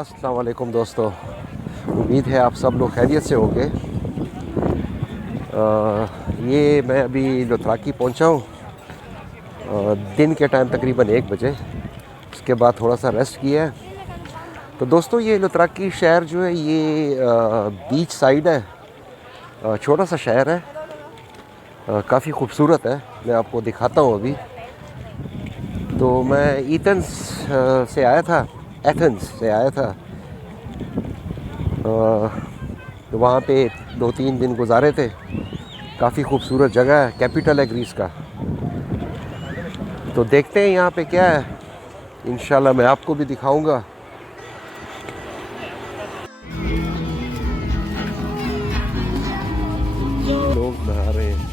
अस्सलाम वालेकुम दोस्तों, उम्मीद है आप सब लोग खैरियत से होंगे। ये मैं अभी लुथराकी पहुंचा हूँ दिन के टाइम तकरीबन 1 बजे। उसके बाद थोड़ा सा रेस्ट किया है। तो दोस्तों ये लुथराकी शहर जो है ये बीच साइड है, छोटा सा शहर है, काफ़ी खूबसूरत है। मैं आपको दिखाता हूँ अभी। तो मैं एथेंस से आया था, तो वहाँ पे 2-3 दिन गुजारे थे। काफ़ी खूबसूरत जगह है, कैपिटल है ग्रीस का। तो देखते हैं यहाँ पे क्या है, इंशाल्लाह मैं आपको भी दिखाऊंगा। लोग नहा रहे हैं।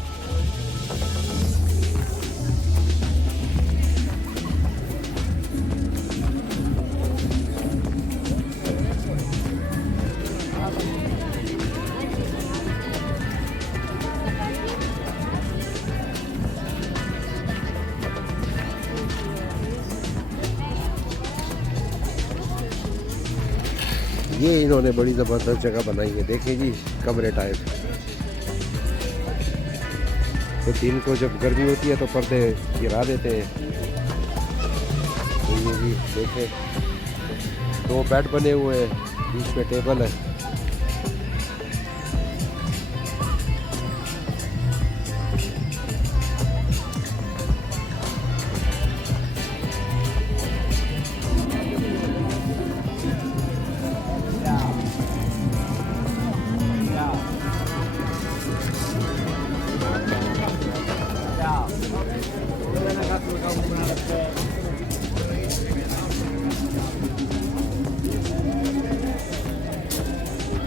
ये इन्होंने बड़ी ज़बरदस्त जगह बनाई है, देखें जी, कमरे टाइप। तो दिन को जब गर्मी होती है तो पर्दे गिरा देते हैं। तो ये जी देखें, 2 बेड बने हुए हैं, बीच में टेबल है।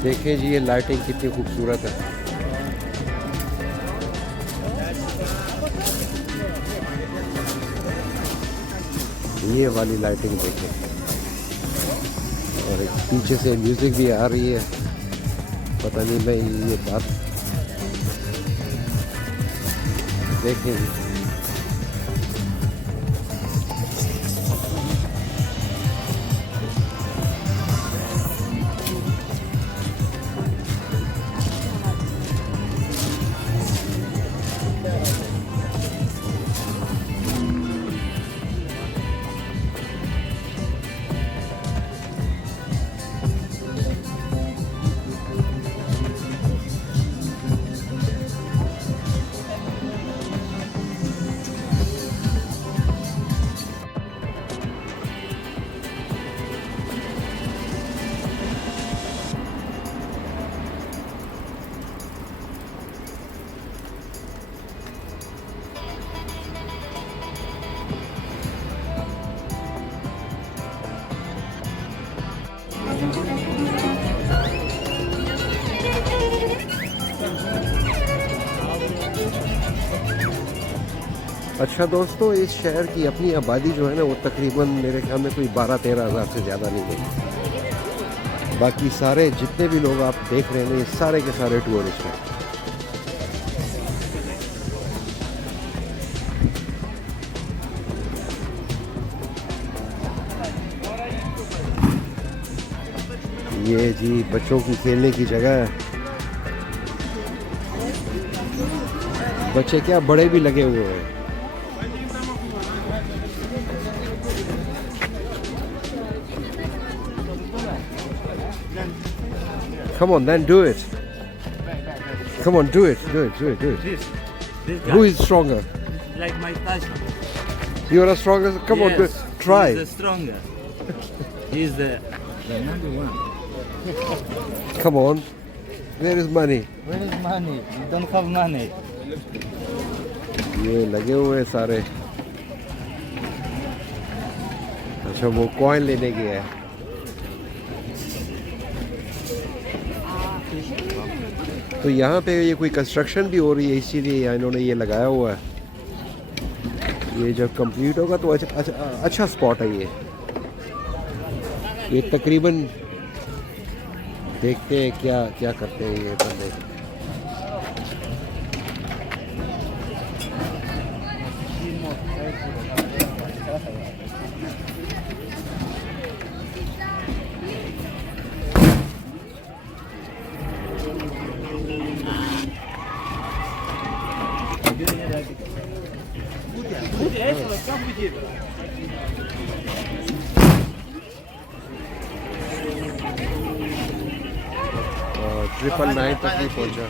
देखें जी, ये लाइटिंग कितनी खूबसूरत है। ये वाली लाइटिंग देखें, और पीछे से म्यूजिक भी आ रही है। पता नहीं मैं ये बात देखें जी। अच्छा दोस्तों, इस शहर की अपनी आबादी जो है ना, वो तकरीबन मेरे ख्याल में कोई 12-13 हज़ार से ज़्यादा नहीं है। बाकी सारे जितने भी लोग आप देख रहे हैं, ये सारे के सारे टूरिस्ट हैं। ये जी बच्चों की खेलने की जगह है। बच्चे क्या, बड़े भी लगे हुए हैं। Come on, then do it. Come on, do it. This guy. Who is stronger? Like Mike Tyson. You are stronger. Come on, do it. Try. He's the stronger. He's the number one. Come on. Where is money? Where is money? You don't have money. ये लगे हुए हैं सारे। अच्छा, वो coin लेने गया है। तो यहाँ पे ये कोई कंस्ट्रक्शन भी हो रही है, इसीलिए इन्होंने ये लगाया हुआ है। ये जब कंप्लीट होगा तो अच्छा स्पॉट है ये तकरीबन। देखते हैं क्या क्या करते हैं ये बंदे। ट्रिपल 9 तक भी पहुंचा।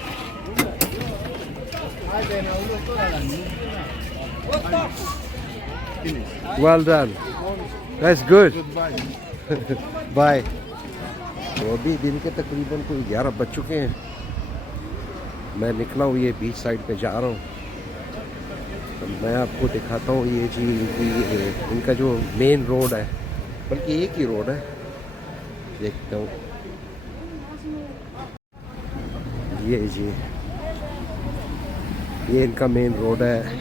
Well done. That's good. Bye. तो अभी दिन के तकरीबन कोई 11 बज चुके हैं। मैं निकला हूँ, ये बीच साइड पे जा रहा हूँ। तो मैं आपको दिखाता हूँ ये जी इनका जो मेन रोड है, बल्कि एक ही रोड है, देखता हूँ। ये जी ये इनका मेन रोड है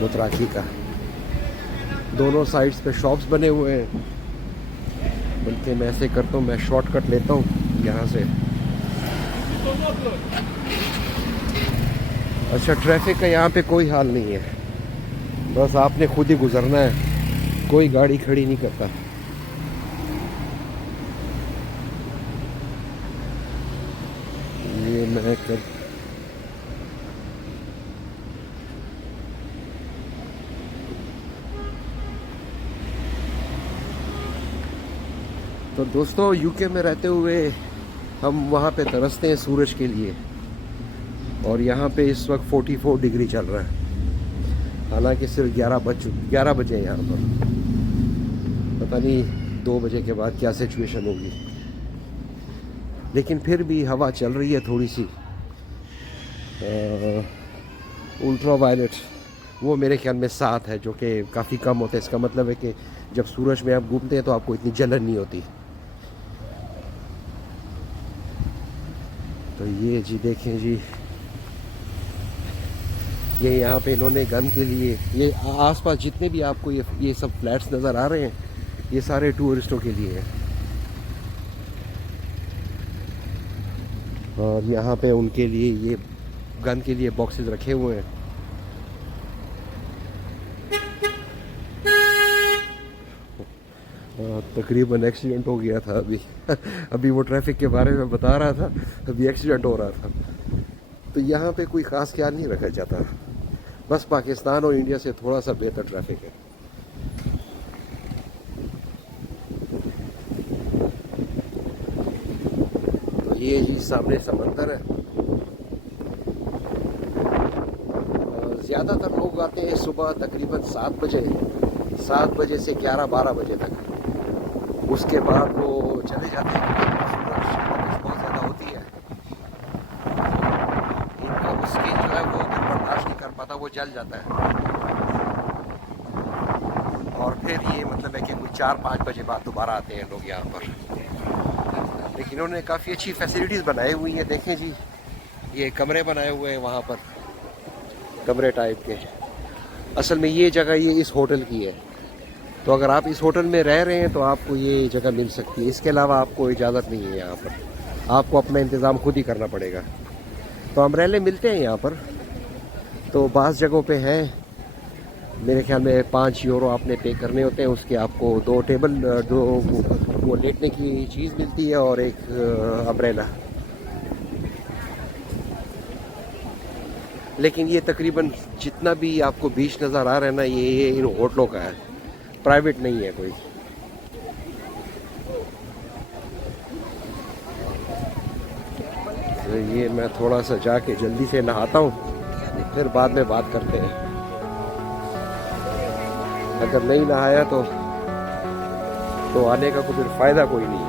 लुत्राकी का। दोनों साइड्स पे शॉप्स बने हुए हैं। बल्कि मैं ऐसे करता हूँ, मैं शॉर्टकट लेता हूँ यहाँ से। अच्छा, ट्रैफिक का यहाँ पे कोई हाल नहीं है, बस आपने खुद ही गुजरना है, कोई गाड़ी खड़ी नहीं करता। ये मैं कर तो दोस्तों, यूके में रहते हुए हम वहाँ पे तरसते हैं सूरज के लिए, और यहाँ पे इस वक्त 44 डिग्री चल रहा है। हालांकि सिर्फ 11 बजे हैं यहाँ पर। पता नहीं 2 बजे के बाद क्या सिचुएशन होगी, लेकिन फिर भी हवा चल रही है थोड़ी सी। अल्ट्रा वायलेट वो मेरे ख्याल में 7 है, जो कि काफ़ी कम होता है। इसका मतलब है कि जब सूरज में आप घूमते हैं तो आपको इतनी जलन नहीं होती। तो ये जी देखें जी, ये यहाँ पे इन्होंने गन के लिए, ये आसपास जितने भी आपको ये सब फ्लैट्स नज़र आ रहे हैं, ये सारे टूरिस्टों के लिए हैं। और यहाँ पे उनके लिए ये गन के लिए बॉक्सेस रखे हुए हैं। तकरीबन एक्सीडेंट हो गया था अभी। अभी वो ट्रैफिक के बारे में बता रहा था, अभी एक्सीडेंट हो रहा था। तो यहाँ पे कोई ख़ास ख्याल नहीं रखा जाता, बस पाकिस्तान और इंडिया से थोड़ा सा बेहतर ट्रैफिक है। तो ये जी सामने समंदर है। ज़्यादातर लोग आते हैं सुबह तकरीबन 7 बजे से 11-12 बजे तक। उसके बाद वो चले जाते हैं, सूरज बहुत ज़्यादा होती है, इनका उसकी जो है वो बर्दाश्त नहीं कर पाता, वो जल जाता है। और फिर ये मतलब है कि कोई 4-5 बजे बाद दोबारा आते हैं लोग यहाँ पर। लेकिन इन्होंने काफ़ी अच्छी फैसिलिटीज़ बनाई हुई हैं। देखें जी, ये कमरे बनाए हुए हैं वहाँ पर, कमरे टाइप के। असल में ये जगह ये इस होटल की है, तो अगर आप इस होटल में रह रहे हैं तो आपको ये जगह मिल सकती है। इसके अलावा आपको इजाज़त नहीं है यहाँ पर, आपको अपना इंतज़ाम खुद ही करना पड़ेगा। तो अम्ब्रेले मिलते हैं यहाँ पर, तो बाज़ जगहों पे हैं, मेरे ख्याल में 5 यूरो आपने पे करने होते हैं। उसके आपको 2 टेबल, 2 वो लेटने की चीज़ मिलती है और एक अम्ब्रेला। लेकिन ये तकरीबन जितना भी आपको बीच नज़र आ रहा है ना, ये इन होटलों का है, प्राइवेट नहीं है कोई। तो ये मैं थोड़ा सा जाके जल्दी से नहाता हूँ, फिर बाद में बात करते हैं। अगर नहीं नहाया तो आने का कोई फ़ायदा कोई नहीं है।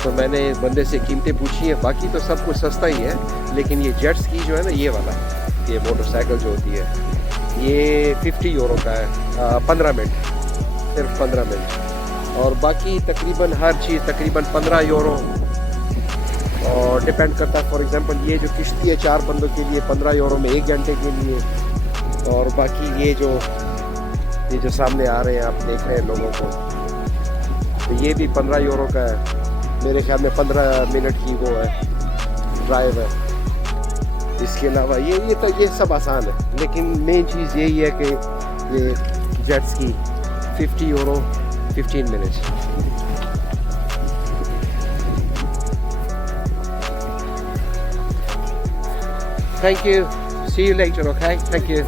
दोस्तों मैंने बंदे से कीमतें पूछी हैं, बाकी तो सब कुछ सस्ता ही है, लेकिन ये जेट स्की जो है ना, ये वाला, ये मोटरसाइकिल जो होती है, ये 50 यूरो का है, 15 मिनट, सिर्फ 15 मिनट। और बाकी तकरीबन हर चीज़ तकरीबन 15 यूरो, और डिपेंड करता है। फॉर एग्जांपल ये जो किश्ती है 4 बंदों के लिए 15 यूरो में 1 घंटे के लिए। और बाकी ये जो सामने आ रहे हैं, आप देख रहे हैं लोगों को, तो ये भी 15 यूरो का है। मेरे ख्याल में 15 मिनट की वो है, ड्राइव है। इसके अलावा ये सब आसान है, लेकिन मेन चीज़ यही है कि ये jet ski 50 euro 15 minute. Thank you. See you later, okay? Thank you.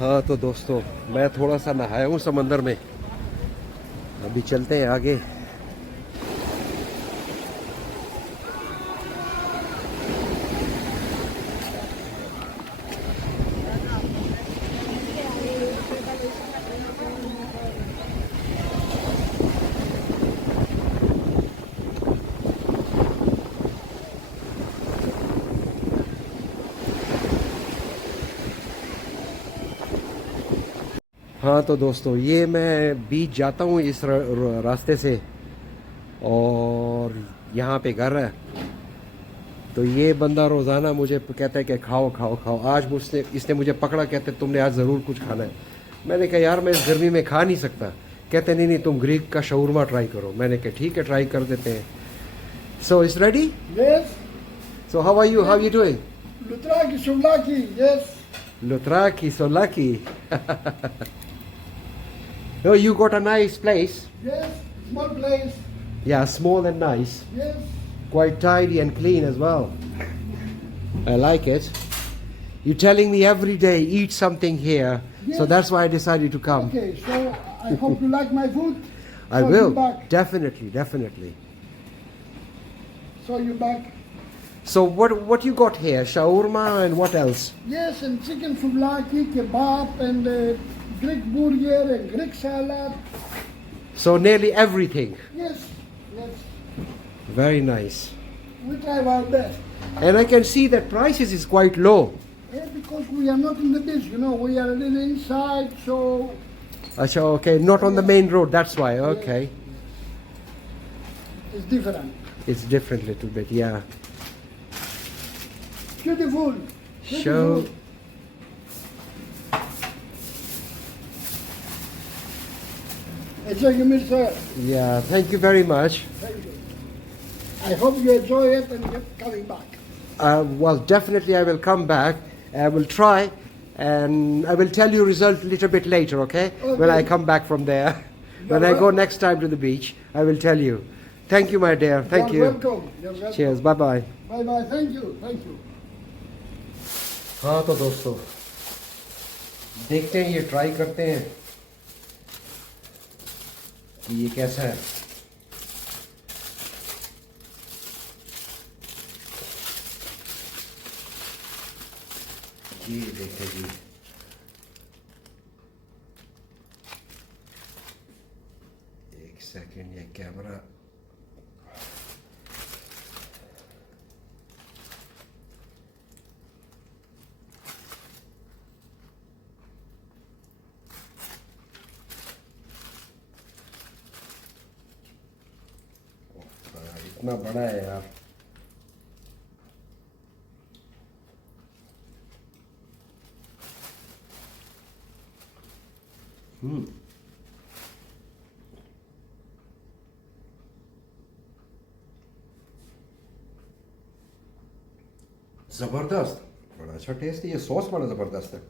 हाँ तो दोस्तों मैं थोड़ा सा नहाया हूँ समंदर में, अभी चलते हैं आगे। हाँ तो दोस्तों ये मैं बीच जाता हूँ इस रास्ते से, और यहाँ पे घर है। तो ये बंदा रोज़ाना मुझे कहता है कि खाओ खाओ खाओ। आज मुझसे इसने मुझे पकड़ा, कहते तुमने आज ज़रूर कुछ खाना है। मैंने कहा यार मैं इस गर्मी में खा नहीं सकता। कहते नहीं नहीं तुम ग्रीक का शौरमा ट्राई करो। मैंने कहा ठीक है ट्राई कर देते हैं। So it's ready? Yes. So how are you, how you doing? Lutraki, Souvlaki, yes. Lutraki, so lucky. Oh, you got a nice place. Yes, small place. Yeah, small and nice. Yes. Quite tidy and clean as well. I like it. You're telling me every day eat something here, so Yes. that's why I decided to come. Okay, so I hope you like my food. I So will. You back. Definitely, definitely. So you back. So what you got here? Shawarma and what else? Yes, and chicken souvlaki, kebab, and Greek burger and Greek salad. So nearly everything. Yes, yes. Very nice. We try our best. And I can see that prices is quite low. Because we are not in the beach, you know, we are a little inside, so Acha, okay, not on the main road, that's why, okay. it's different. It's different little bit, yeah. Beautiful. Show. Beautiful. Enjoy your meal, sir. Yeah, thank you very much. Thank you. I hope you enjoy it and you're coming back. Well, definitely I will come back. I will try, and I will tell you result a little bit later, okay? When I Okay. come back from there. When I go next time to the beach, I will tell you. Thank you, my dear. Thank You're you. welcome. You're welcome. Cheers. Bye-bye. Bye bye. Thank you. Thank you. हाँ तो दोस्तों देखते हैं, ये try करते हैं कि ये कैसा है। ये देखें जी, एक सेकंड, ये कैमरा इतना बड़ा है यार। जबरदस्त, बड़ा अच्छा टेस्ट है। ये सॉस बड़ा जबरदस्त है।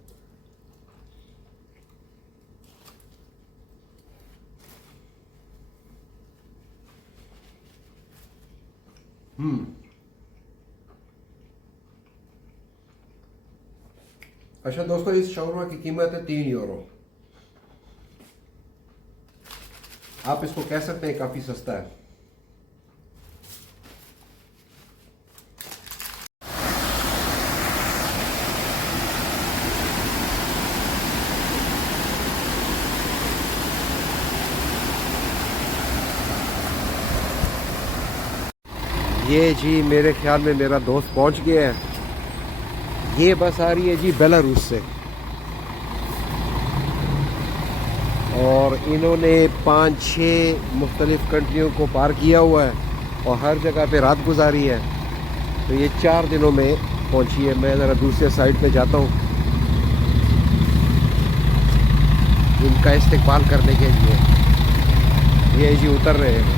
अच्छा दोस्तों, इस शौरमा की कीमत है 3 यूरो। आप इसको कह सकते हैं काफी सस्ता है। ये जी मेरे ख्याल में मेरा दोस्त पहुंच गया है। ये बस आ रही है जी बेलारूस से, और इन्होंने 5-6 मुख्तलिफ कंट्रियों को पार किया हुआ है और हर जगह पे रात गुजारी है। तो ये 4 दिनों में पहुंची है। मैं ज़रा दूसरे साइड पे जाता हूँ इनका इस्तेकबाल करने के लिए। ये जी उतर रहे हैं।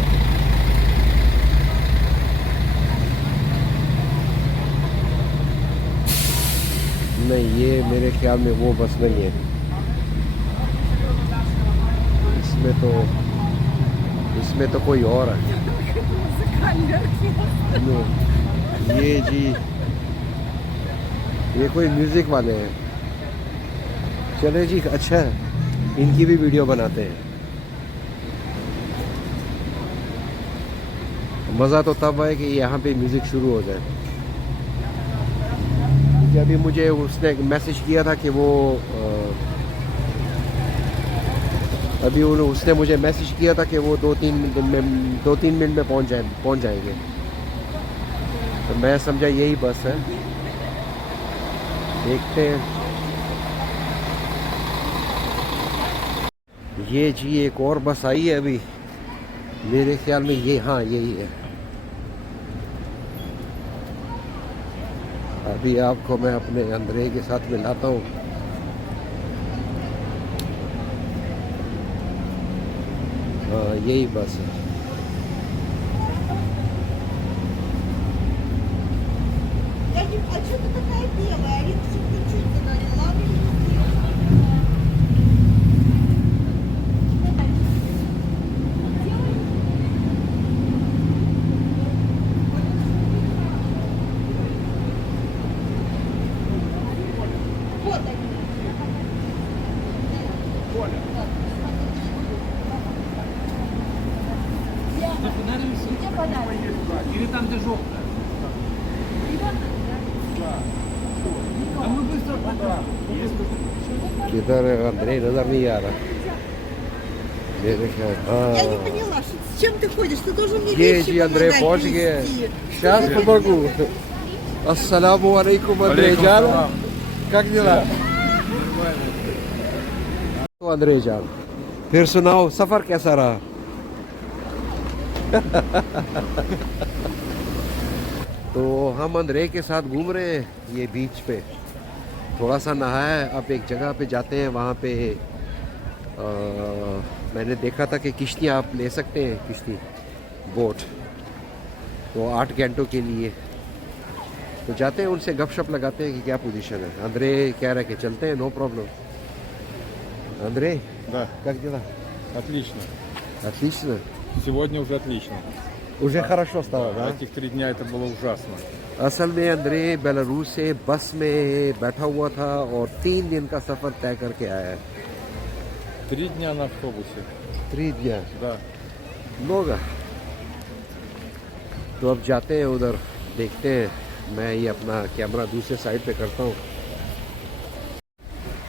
नहीं, ये मेरे ख्याल में वो बस नहीं है। इसमें तो कोई और है। ये जी, ये कोई म्यूज़िक वाले हैं। चले जी, अच्छा है, इनकी भी वीडियो बनाते हैं। मज़ा तो तब है कि यहाँ पे म्यूज़िक शुरू हो जाए। अभी मुझे उसने मैसेज किया था कि वो उसने मुझे मैसेज किया था कि वो 2-3 मिनट में पहुंच जाएंगे। तो मैं समझा यही बस है, देखते हैं। ये जी एक और बस आई है अभी, मेरे ख्याल में ये, हाँ यही है। अभी आपको मैं अपने अंदरे के साथ मिलाता हूँ। हाँ यही बस है। А что ты такая белая? Алина чуть-чуть загорела. Вот они. Где подарок? Или там, где желтая? А мы быстро потом. किधर है अंदर नजर नहीं आ रहा मेरे ख्याल Я не поняла, с чем ты ходишь? Ты должен мне ये вещи जी Андрей помогать पहुंच गए нести. сейчас помогу अस्सलामु अलैकुम Андрей जान как дела तो अंद्रे जान फिर सुनाओ सफर कैसा रहा तो हम अंद्रे के साथ घूम रहे हैं ये बीच पे थोड़ा सा नहाया है अब एक जगह पे जाते हैं वहाँ पे मैंने देखा था कि किश्तियाँ आप ले सकते हैं किश्ती बोट तो 8 घंटों के लिए तो जाते हैं उनसे गपशप लगाते हैं कि क्या पोजीशन है अंद्रे कह रहा है कि चलते हैं नो प्रॉब्लम अंद्रे Да, как дела отлично. отлично Сегодня уже отлично. уже хорошо стало да Этих 3 дня это было ужасно. असल में अंद्रे बेलारूस से बस में बैठा हुआ था और 3 दिन का सफ़र तय करके आया है 3 дня на автобусе. 3 दिन Да. लोग तो अब जाते हैं उधर देखते हैं मैं ये अपना कैमरा दूसरे साइड पे करता हूँ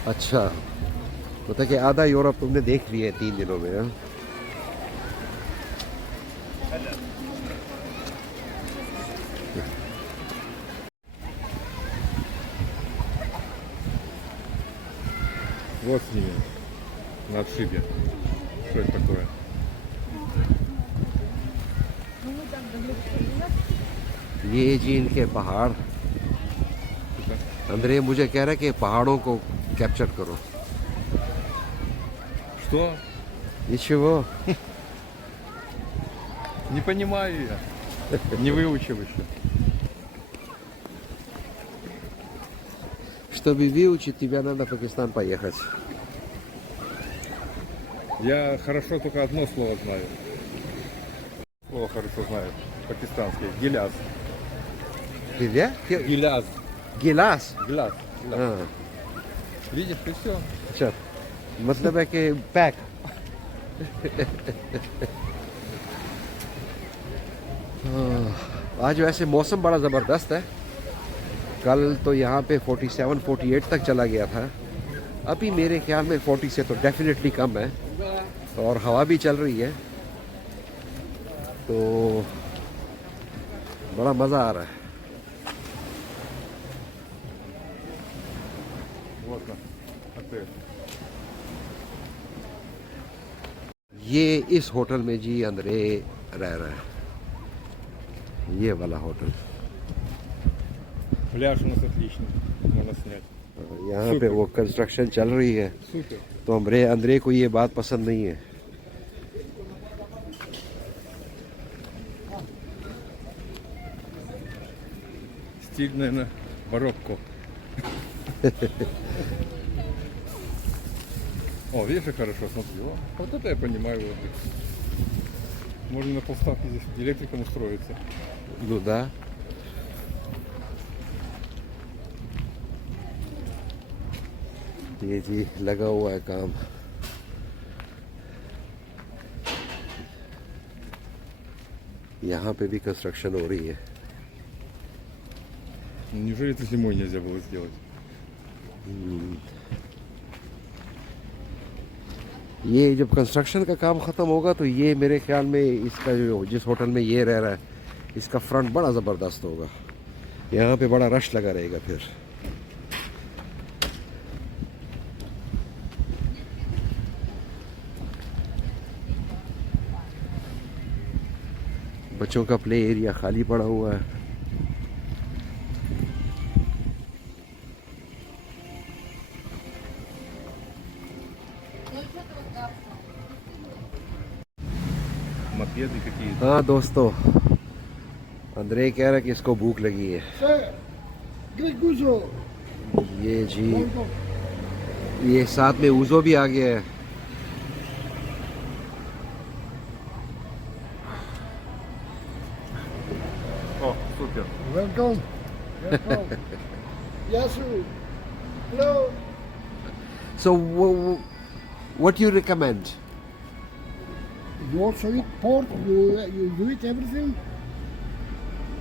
अच्छा मतलब कि आधा यूरोप तुमने देख लिया है 3 दिनों में हाँ? Вот с ними. На отшибе. Что это такое? ये जी इनके पहाड़ अंदरे मुझे कह रहा है कि पहाड़ों को कैप्चर करो Что? ничего Не понимаю я. Не выучил еще. чтобы выучить тебя надо в Пакистан поехать Я хорошо только одно слово знаю. Слово хорошо знаю. Пакистанский. Гиляз. где Гиляз. गिलास Гиляз. Гиляз. हाँ Видишь, и все. अच्छा मतलब है कि पैक आज वैसे मौसम बड़ा ज़बरदस्त है कल तो यहाँ पे 47-48 तक चला गया था अभी मेरे ख्याल में 40 से तो डेफिनेटली कम है और हवा भी चल रही है तो बड़ा मज़ा आ रहा है Вот он. Отель. ये इस होटल में जी अंदरे रह रहा है ये वाला होटल Пляж у нас отличный. Можно снять. यहाँ पे वो कंस्ट्रक्शन चल रही है Супер. तो अंद्रे को ये बात पसंद नहीं है Стиль, наверное, барокко. О, видишь, как хорошо, смотри. О, вот это я понимаю отдых. Можно на полставки здесь электриком устроиться. ну да ये जी लगा हुआ है काम यहाँ पे भी कंस्ट्रक्शन हो रही है Неужели это зимой нельзя было сделать? ये जब कंस्ट्रक्शन का काम ख़त्म होगा तो ये मेरे ख्याल में इसका जो जिस होटल में ये रह रहा है इसका फ्रंट बड़ा ज़बरदस्त होगा यहाँ पे बड़ा रश लगा रहेगा फिर बच्चों का प्ले एरिया खाली पड़ा हुआ है Мопеды какие-то. हाँ दोस्तों अंद्रे कह रहा है कि इसको भूख लगी है Sí. Greek Uzo. ये जी, Welcome. ये साथ में उज़ो भी आ गया है। О, супер. Welcome. Welcome. Yasu. Hello. So what do you recommend? You also eat pork, you eat everything.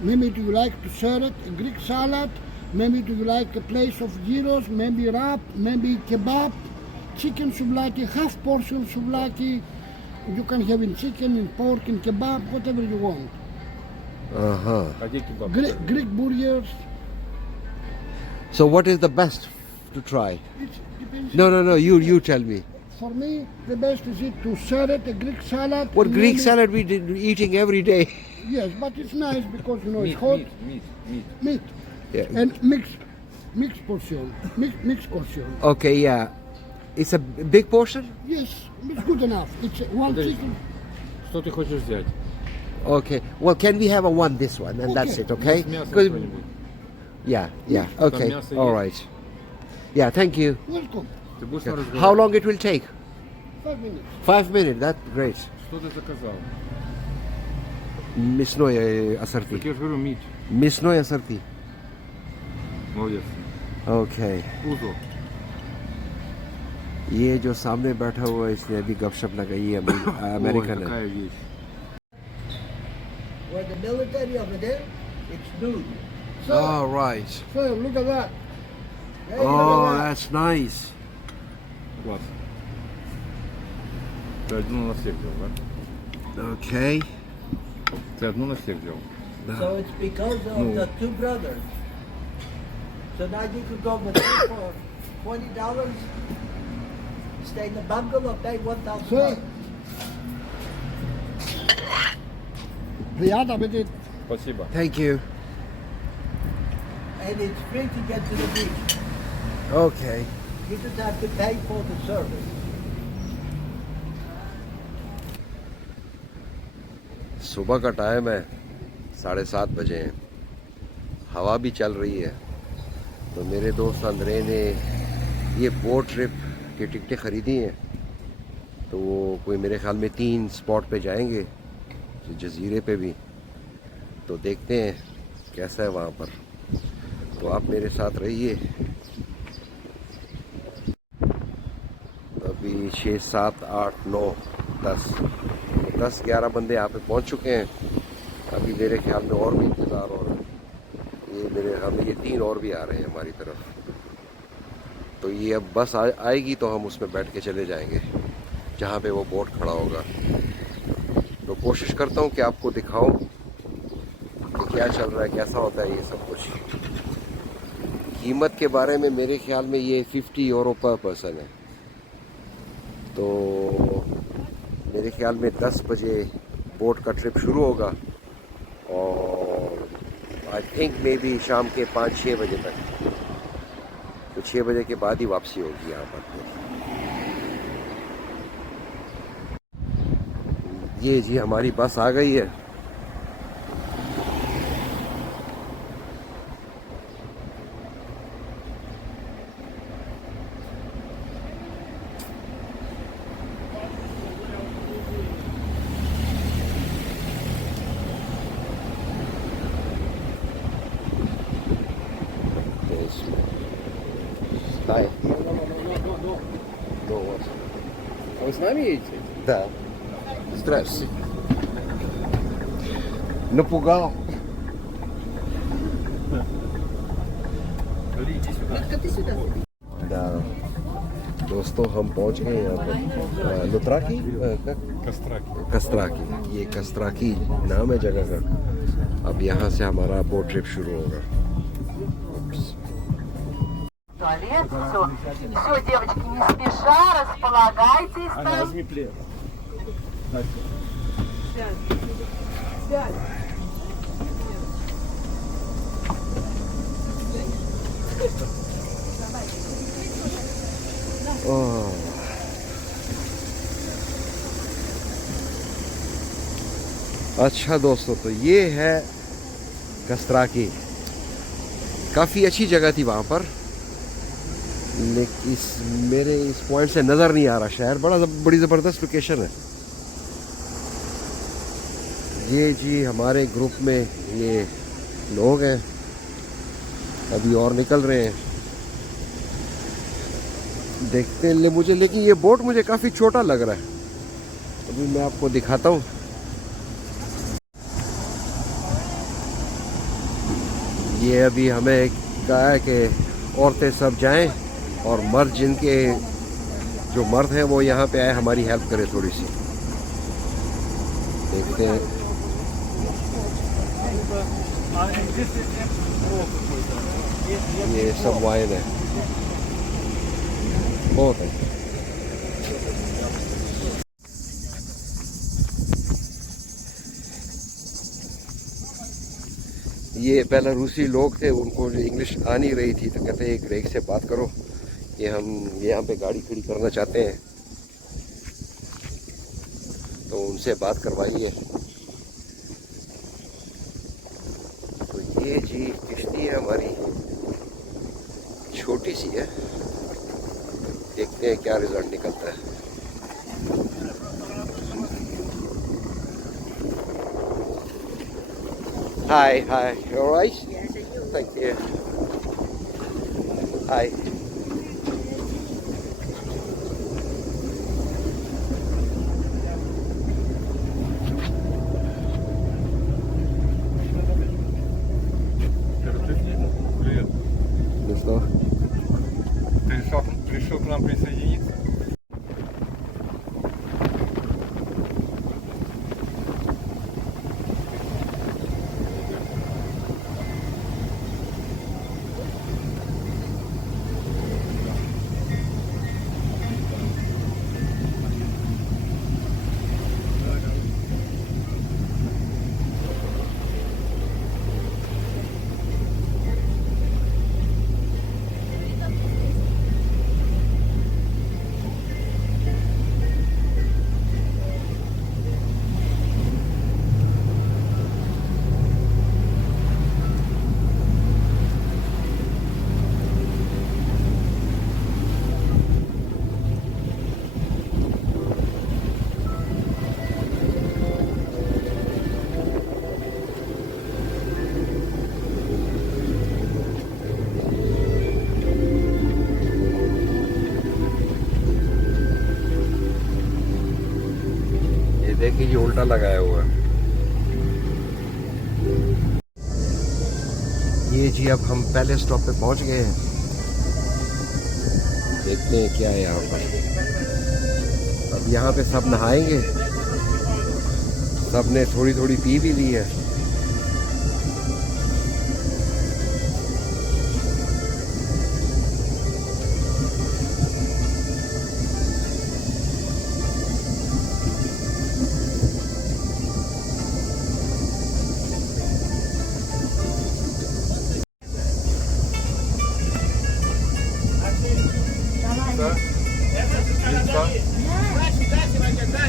Maybe do you like to serve it, a Greek salad, maybe do you like a place of gyros, maybe wrap, maybe kebab, chicken souvlaki, half portion souvlaki. You can have in chicken, in pork, in kebab, whatever you want. Uh-huh. А где кебаб? Greek burgers. So what is the best to try? It depends. No, you tell me. For me, the best is it to serve it, a Greek salad. What and Greek maybe- salad we did eating every day. Yes, but it's nice because you know Meat, it's hot meat. meat Yeah. and mixed portion, mixed portion. Okay, yeah. It's a big portion? Yes, it's good enough. It's one Подожди. chicken. Что ты хочешь взять? Okay. Well, can we have this one, and that's Okay. it, okay? С мясом 'Cause- что-нибудь. yeah. Там Okay. мясо All есть. right. Yeah, thank you. Welcome. Ты будешь на разговор? How long it will take? 5 minutes. 5 minutes. That's great. Что ты заказал? Мясной Так ассорти. я же говорю, мить. Мясной ассорти. Молодец. Okay. Узо. ये जो सामने बैठा हुआ है इसने अभी गपशप लगाई है Ой, अमेरिकन है। какая вещь. Where the military over there, it's nude. Sir, Oh, right. sir, look at that. Oh, that's nice. Класс. Ты одну на всех взял, да? Okay. Ты одну на всех взял. So it's because of No. the two brothers. So now you could go with them for $20, stay in the bungalow, pay $1,000. Sir. Приятно аппетит. Спасибо. Thank you. And it's free to get to the beach. Okay. You just have to pay for the service. सुबह का time है, 7:30 बजे हैं। हवा भी चल रही है। तो मेरे दोस्त अंद्रे ने ये बोट ट्रिप की टिकटें ख़रीदी हैं। तो वो कोई मेरे ख्याल में 3 स्पॉट पे जाएंगे, जजीरे पे भी। तो देखते हैं कैसा है वहाँ पर। तो आप मेरे साथ रहिए। अभी 6, 7, 8, 9, 10, 11 बंदे यहाँ पे पहुँच चुके हैं। अभी मेरे ख्याल में और भी इंतज़ार हो रहा है। ये मेरे ख्याल में ये 3 और भी आ रहे हैं हमारी तरफ। तो ये अब बस आएगी तो हम उसमें बैठ के चले जाएंगे जहाँ पे वो बोट खड़ा होगा। तो कोशिश करता हूँ कि आपको दिखाऊं कि क्या चल रहा है, कैसा होता है ये सब कुछ। कीमत के बारे में मेरे ख्याल में ये 50 यूरो पर पर्सन है। तो मेरे ख्याल में 10 बजे बोट का ट्रिप शुरू होगा और आई थिंक मे बी शाम के 5-6 बजे तक। तो 6 बजे के बाद ही वापसी होगी यहाँ पर। ये जी हमारी बस आ गई है। Hi. No, what? Вы с нами едете? Да. Здравствуйте. Напугал. Али, иди сюда. Только ты сюда. Да. दोस्तों हम पहुंच गए यहाँ पर लुत्राकी Костраки. कस्त्राकी। ये कस्त्राकी नाम है जगह का। अब यहाँ से हमारा बोट ट्रिप शुरू होगा। Туалет, все, девочки, не спеша, располагайтесь там. Возьми плед. ओह। अच्छा दोस्तों, तो ये है कस्त्राकी। काफ़ी अच्छी जगह थी वहाँ पर, लेकिन मेरे इस पॉइंट से नज़र नहीं आ रहा शहर। बड़ी ज़बरदस्त लोकेशन है ये जी। हमारे ग्रुप में ये लोग हैं, अभी और निकल रहे हैं, देखते हैं मुझे। लेकिन ये बोट मुझे काफ़ी छोटा लग रहा है, अभी मैं आपको दिखाता हूँ। ये अभी हमें कहा है कि औरतें सब जाएं और मर्द, जिनके जो मर्द हैं वो यहाँ पे आए हमारी हेल्प करें थोड़ी सी। देखते हैं। ये सब वाइन है, बहुत है। ये पहले रूसी लोग थे, उनको जो इंग्लिश आ नहीं रही थी तो कहते हैं ग्रेक से बात करो, ये हम यहाँ पे गाड़ी खड़ी करना चाहते हैं, तो उनसे बात करवाइए। तो ये जी किश्ती है हमारी, छोटी सी है, देखते हैं क्या रिजल्ट निकलता है। Hi, you alright? Yes, and you. Thank you. Hi. Привет. Ну что? Ты решил к нам присоединиться? देखिए ये उल्टा लगाया हुआ है। ये जी अब हम पहले स्टॉप पे पहुंच गए हैं, देखते हैं क्या है यहाँ पर। अब यहाँ पे सब नहाएंगे, सब ने थोड़ी थोड़ी पी भी ली है।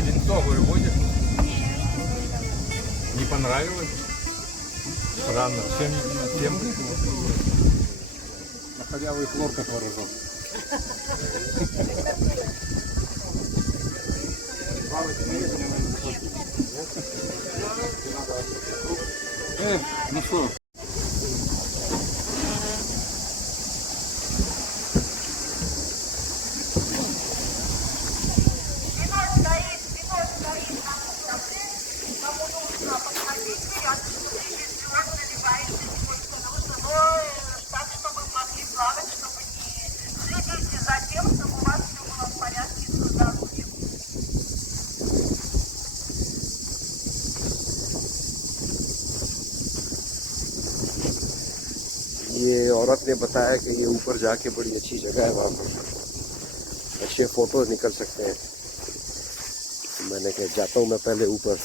Винцо, говорю, будешь? Не понравилось? Странно. Чем на халяву и хлорка творожок. Ну что? ये औरत ने बताया कि ये ऊपर जाके बड़ी अच्छी जगह है, वहाँ पर अच्छे फोटो निकल सकते हैं। तो मैंने कहा जाता हूँ मैं पहले ऊपर।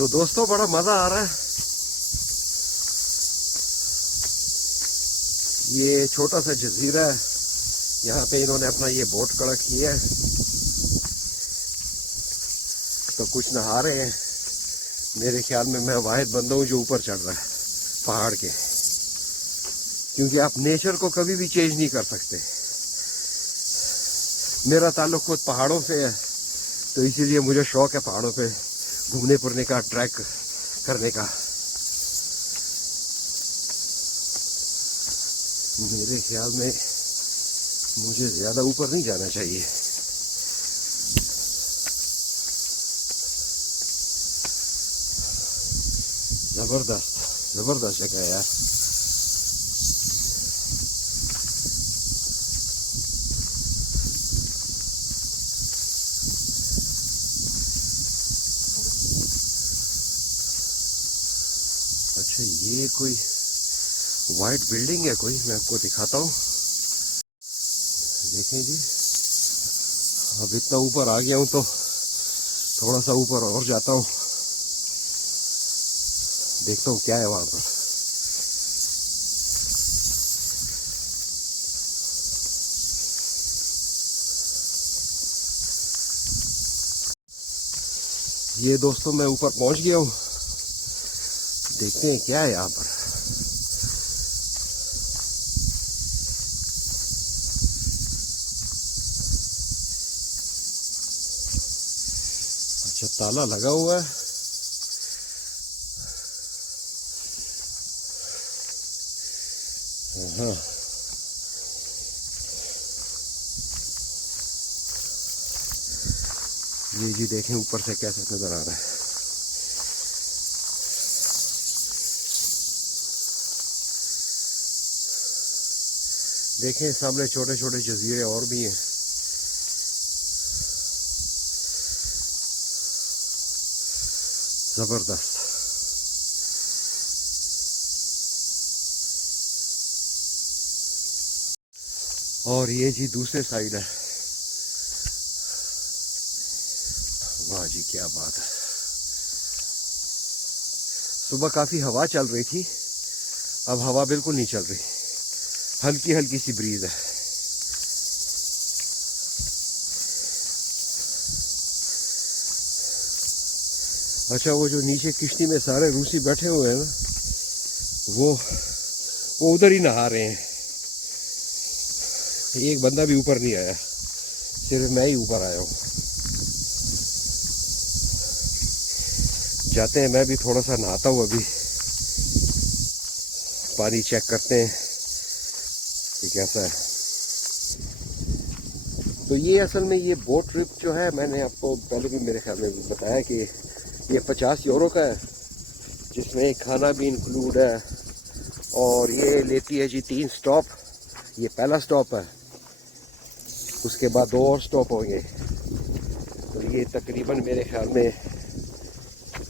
तो दोस्तों बड़ा मजा आ रहा है। ये छोटा सा जजीरा है, यहाँ पे इन्होंने अपना ये बोट खड़ा किया है, तो कुछ नहा रहे हैं। मेरे ख्याल में मैं वाहिद बंदा हूँ जो ऊपर चढ़ रहा है पहाड़ के, क्योंकि आप नेचर को कभी भी चेंज नहीं कर सकते। मेरा ताल्लुक खुद पहाड़ों से है, तो इसीलिए मुझे शौक है पहाड़ों पे घूमने फिरने का, ट्रैक करने का। मेरे ख्याल में मुझे ज्यादा ऊपर नहीं जाना चाहिए। जबरदस्त जबरदस्त जगह है यार। अच्छा ये कोई वाइट बिल्डिंग है कोई, मैं आपको दिखाता हूँ। देखें जी, अब इतना ऊपर आ गया हूँ तो थोड़ा सा ऊपर और जाता हूँ, देखता हूँ क्या है वहां पर। ये दोस्तों मैं ऊपर पहुंच गया हूँ, देखते हैं क्या है यहाँ पर। अच्छा ताला लगा हुआ है। हाँ ये जी देखें ऊपर से कैसे नजर आ रहा है। देखें सामने छोटे छोटे जजीरे और भी हैं। जबरदस्त। और ये जी दूसरे साइड है। वाह जी क्या बात है। सुबह काफी हवा चल रही थी, अब हवा बिल्कुल नहीं चल रही, हल्की हल्की सी ब्रीज है। अच्छा वो जो नीचे किश्ती में सारे रूसी बैठे हुए हैं ना, वो उधर ही नहा रहे हैं। एक बंदा भी ऊपर नहीं आया, सिर्फ मैं ही ऊपर आया हूँ। जाते हैं, मैं भी थोड़ा सा नहाता हूँ, अभी पानी चेक करते हैं कि कैसा है। तो ये असल में ये बोट ट्रिप जो है, मैंने आपको पहले भी मेरे ख्याल में बताया कि ये 50 यूरो का है, जिसमें खाना भी इंक्लूड है। और ये लेती है जी 3 स्टॉप। ये पहला स्टॉप है, उसके बाद 2 और स्टॉप होंगे। तो ये तकरीबन मेरे ख्याल में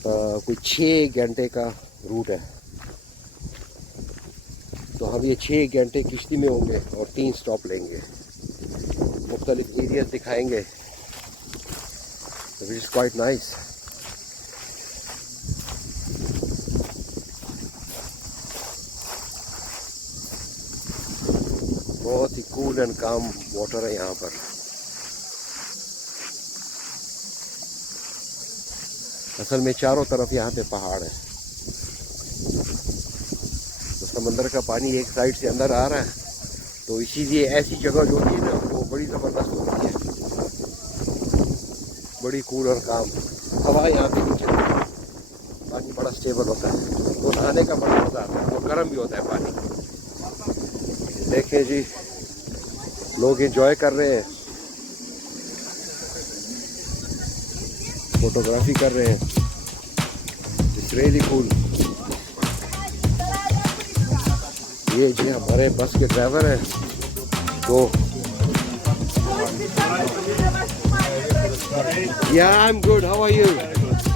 कोई 6 घंटे का रूट है। तो हम ये 6 घंटे किश्ती में होंगे और 3 स्टॉप लेंगे, मुख्तलिफ एरियाज दिखाएंगे, विच इज़ क्वाइट नाइस। बहुत ही कूल एंड काम वाटर है यहाँ पर। असल में चारों तरफ यहाँ पे पहाड़ है, तो समंदर का पानी एक साइड से अंदर आ रहा है, तो इसीलिए ऐसी जगह जो होती है ना, वो बड़ी ज़बरदस्त होती है, बड़ी कूल और काम। हवा यहाँ पे नहीं चलती, पानी बड़ा स्टेबल होता है, तो नहाने का बड़ा मज़ा आता है। वो गर्म भी होता है पानी। देखें जी, लोग एंजॉय कर रहे हैं, फोटोग्राफी कर रहे हैं। It's really cool. ये जी हमारे बस के ड्राइवर हैं, तो yeah, I'm good. How are you?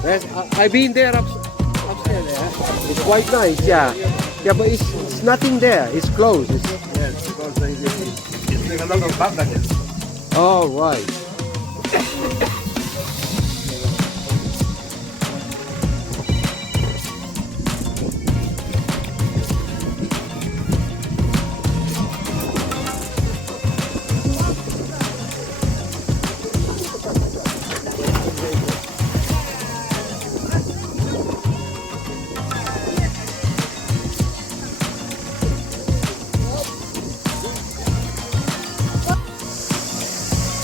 Yes, I've been there upstairs there. It's quite nice, yeah. Yeah, but it's nothing there. It's closed. It's a lot of bangladesh. Oh, right.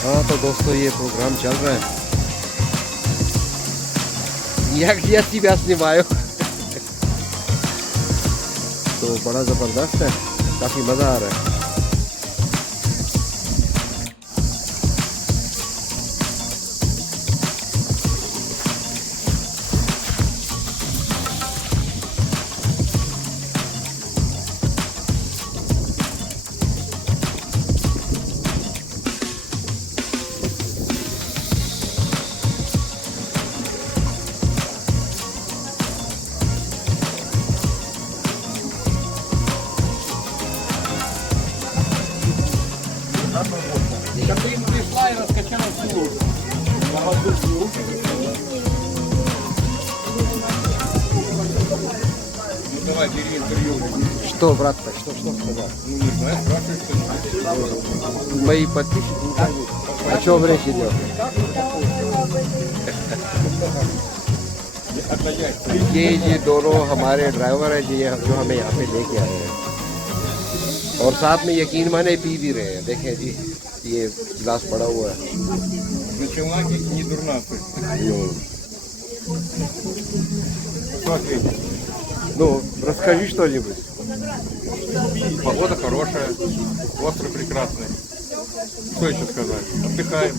हाँ तो दोस्तों ये programme चल रहा है। यकी व्यास निभायो। तो बड़ा ज़बरदस्त है, काफ़ी मज़ा आ रहा है। Катрин пришла и раскачала всю воздушную руку. Ну давай, бери интервью. Что, брат, что сказал? Ну не знаю, спрашивай, что Мои подписчики не поймут, о чем речь идет. ये जी दोनों हमारे ड्राइवर हैं जी, जो हमें यहाँ पे लेके आए हैं, और साथ में यकीन माने पी भी रहे हैं। देखें जी, ये गिलास पड़ा हुआ है। начала не дурна ты. Смотри, Ну, расскажи что-нибудь. погода хорошая, остров прекрасный. Что еще сказать? Отдыхаем.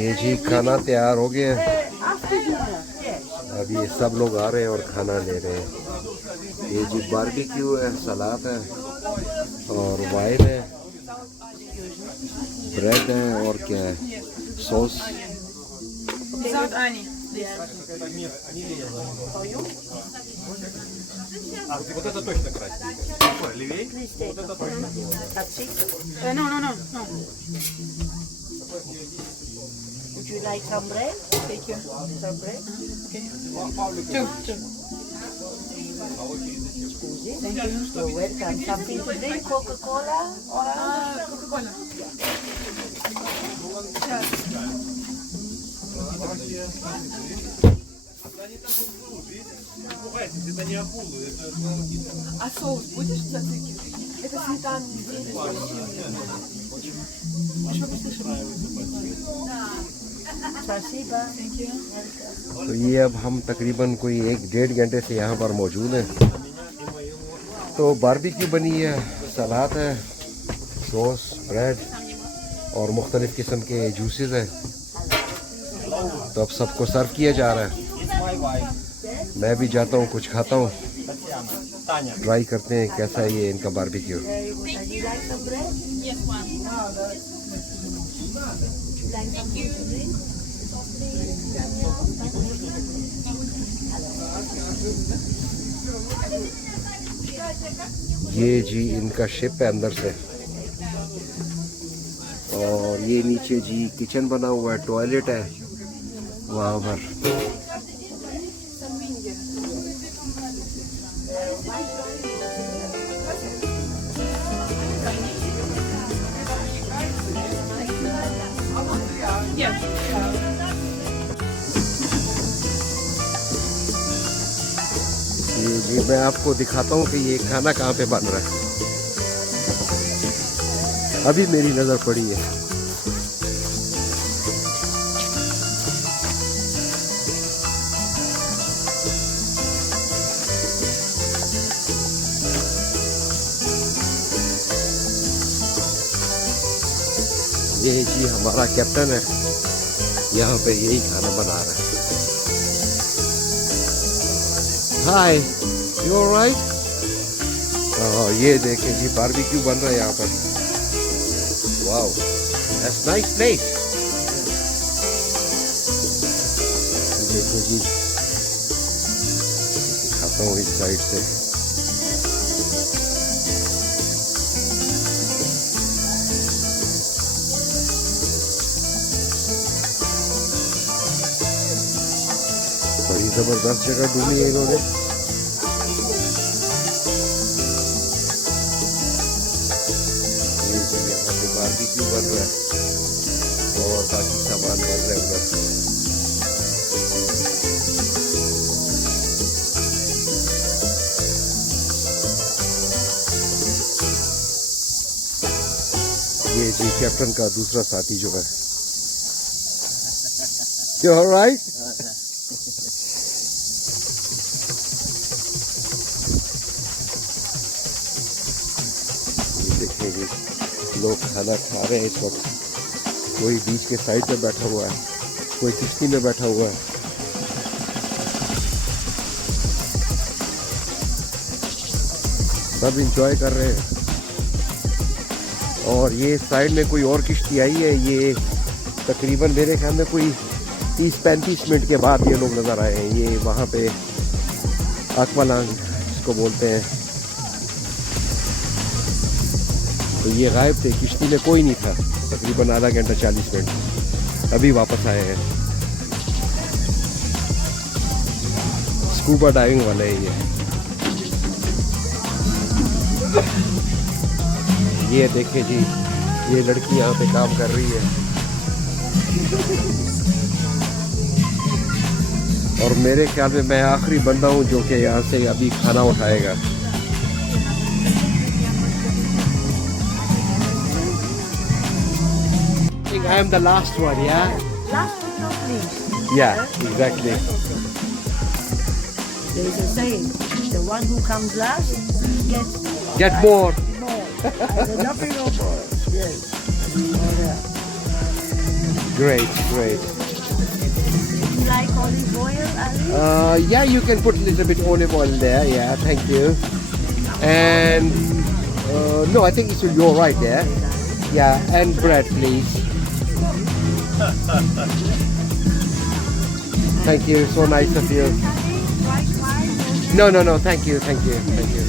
ये जी खाना तैयार हो गया है। अब ये सब लोग आ रहे हैं और खाना ले रहे हैं। ये जी बारबेक्यू है, सलाद है और वाइन है, ब्रेड है और क्या है, sauce. Вот это точно красненькое. Какое, левей? Вот это точно. No. Would you like some bread? Thank you. Some bread? Okay. Two. Thank you. You're welcome. Something to drink? Coca-Cola? Coca-Cola. А соус будешь тzatziki? Это сметана. Спасибо. तो ये अब हम तकरीबन कोई 1-1.5 घंटे से यहाँ पर मौजूद हैं। तो बारबेक्यू बनी है, सलाद है, सॉस, ब्रेड और मुख्तलिफ़ किस्म के जूसेस हैं। तो अब सबको सर्व किया जा रहा है। मैं भी जाता हूँ, कुछ खाता हूँ, ट्राई करते हैं कैसा है ये इनका barbecue. Would you like some bread? Yes, one. Like some food to drink? ये जी इनका शिप है अंदर से, और ये नीचे जी किचन बना हुआ है, टॉयलेट है वहाँ पर। ये जी मैं आपको दिखाता हूँ कि ये खाना कहाँ पे बन रहा है। अभी मेरी नज़र पड़ी है। ये जी हमारा कैप्टन है, यहाँ पे यही खाना बना रहा है। हाय, यू ऑलराइट? ये देखें जी बारबेक्यू बन रहा है यहाँ पर। Wow, that's nice place. देखो जी, दिखाता हूँ इस साइड से। बड़ी जबरदस्त जगह ढूंढी है इन्होंने। ये जी यहाँ पे बारबेक्यू बन रहा है और बाकी सामान बन रहा है उधर। ये कैप्टन का दूसरा साथी जो है। You all right? ये देखिए लोग खाना खा रहे हैं इस वक्त। कोई बीच के साइड पे बैठा हुआ है, कोई किश्ती में बैठा हुआ है। सब इंजॉय कर रहे हैं। और ये साइड में कोई और किश्ती आई है। ये तकरीबन मेरे ख्याल में कोई 30-35 मिनट के बाद ये लोग नज़र आए हैं। ये वहाँ पे आक्वालैंड इसको बोलते हैं। तो ये गायब थे, किश्ती में कोई नहीं था तकरीबन आधा घंटा 40 मिनट। अभी वापस आए हैं। स्कूबा डाइविंग वाले हैं ये देखिए जी, ये लड़की यहाँ पे काम कर रही है। और मेरे ख्याल में मैं आखिरी बंदा हूँ जो कि यहाँ से अभी खाना उठाएगा। I think I am the last one, yeah? Last but not least, Yeah, exactly. there is a saying, the one who comes last gets Get more. more. I will not be no more. Yes. Great, great. Do you like olive oil, Ali? Yeah, you can put a little bit olive oil there. Yeah, thank you. And no, I think you're right there. Yeah, and bread, please. Thank you. So nice of you. White wine? No, no, no. Thank you. Thank you. Thank you.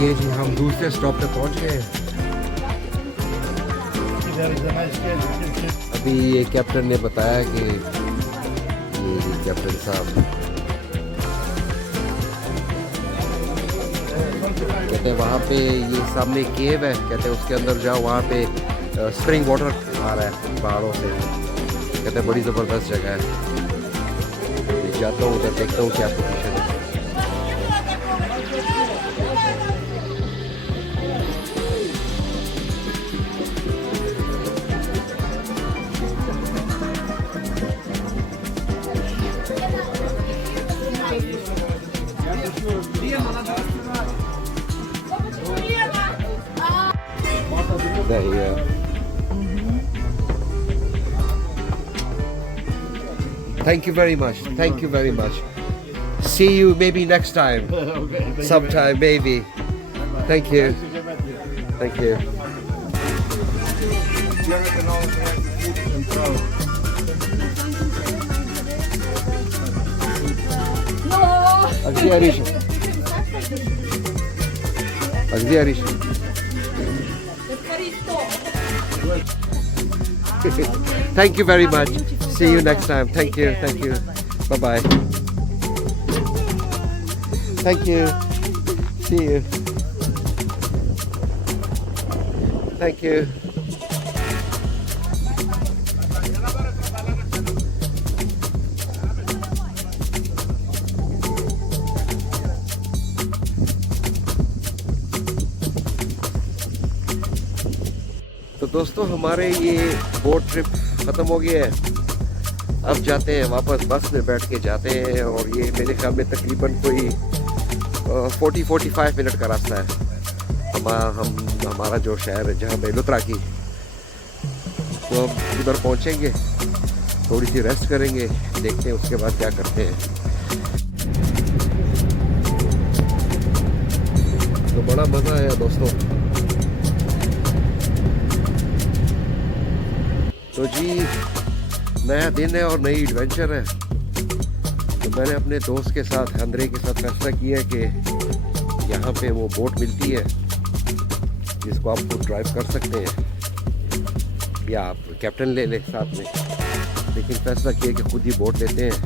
ये जी हम दूसरे stop पे पहुंच गए। अभी ये captain ने बताया कि ये कैप्टन साहब कहते हैं वहाँ पे ये सामने केव है, कहते हैं उसके अंदर जाओ, वहाँ पे स्प्रिंग वाटर आ रहा है पहाड़ों से। कहते हैं बड़ी ज़बरदस्त जगह है। मैं जाता हूँ उधर, देखता हूँ क्या पोजीशन है। There you go. Thank you very much. Thank you very much. See you maybe next time. Sometime maybe. Thank you. Thank you. А где Ариша? А где Ариша? Thank you very much. See you next time. Thank you. Thank you. Bye bye. Thank you. See you. Thank you. तो दोस्तों हमारे ये boat trip ख़त्म हो गया है। अब जाते हैं वापस, बस में बैठ के जाते हैं और ये मेरे ख्याल में तकरीबन कोई 40-45 मिनट का रास्ता है हमारा जो शहर है जहाँ पे लुतराकी। तो अब उधर पहुँचेंगे, थोड़ी सी रेस्ट करेंगे, देखते हैं उसके बाद क्या करते हैं। तो बड़ा मज़ा आया दोस्तों। तो जी नया दिन है और नई एडवेंचर है। तो मैंने अपने दोस्त के साथ, अंद्रे के साथ फैसला किया कि यहाँ पे वो बोट मिलती है जिसको आप खुद ड्राइव कर सकते हैं या आप कैप्टन ले लें साथ में, लेकिन फैसला किया कि खुद ही बोट लेते हैं।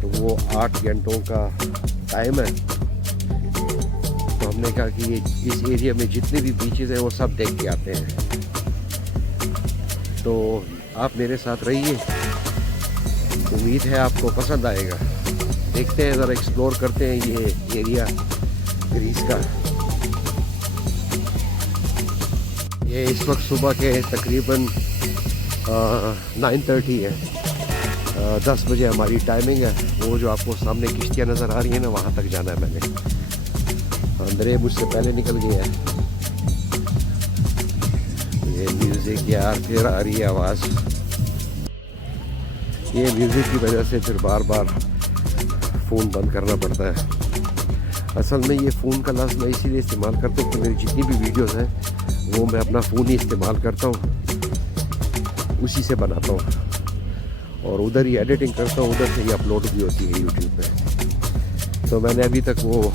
तो वो 8 घंटों का टाइम है। तो हमने कहा कि इस एरिया में जितने भी बीचेस हैं वो सब देख के आते हैं। तो आप मेरे साथ रहिए, उम्मीद है आपको पसंद आएगा। देखते हैं, ज़रा एक्सप्लोर करते हैं ये एरिया ग्रीस का। ये इस वक्त सुबह के तकरीबन 9:30 है। 10 बजे हमारी टाइमिंग है। वो जो आपको सामने किश्तियाँ नज़र आ रही है ना, वहाँ तक जाना है मैंने। अंदर मुझसे पहले निकल गया है। ये म्यूज़िक यार फिर आ रही है आवाज़। ये म्यूज़िक की वजह से फिर बार बार फ़ोन बंद करना पड़ता है। असल में ये फ़ोन का लफ्ज़ मैं इसीलिए इस्तेमाल करता हूँ कि मेरी जितनी भी वीडियोस हैं वो मैं अपना फ़ोन ही इस्तेमाल करता हूँ, उसी से बनाता हूँ और उधर ही एडिटिंग करता हूँ, उधर से ही अपलोड भी होती है यूट्यूब पे। तो मैंने अभी तक वो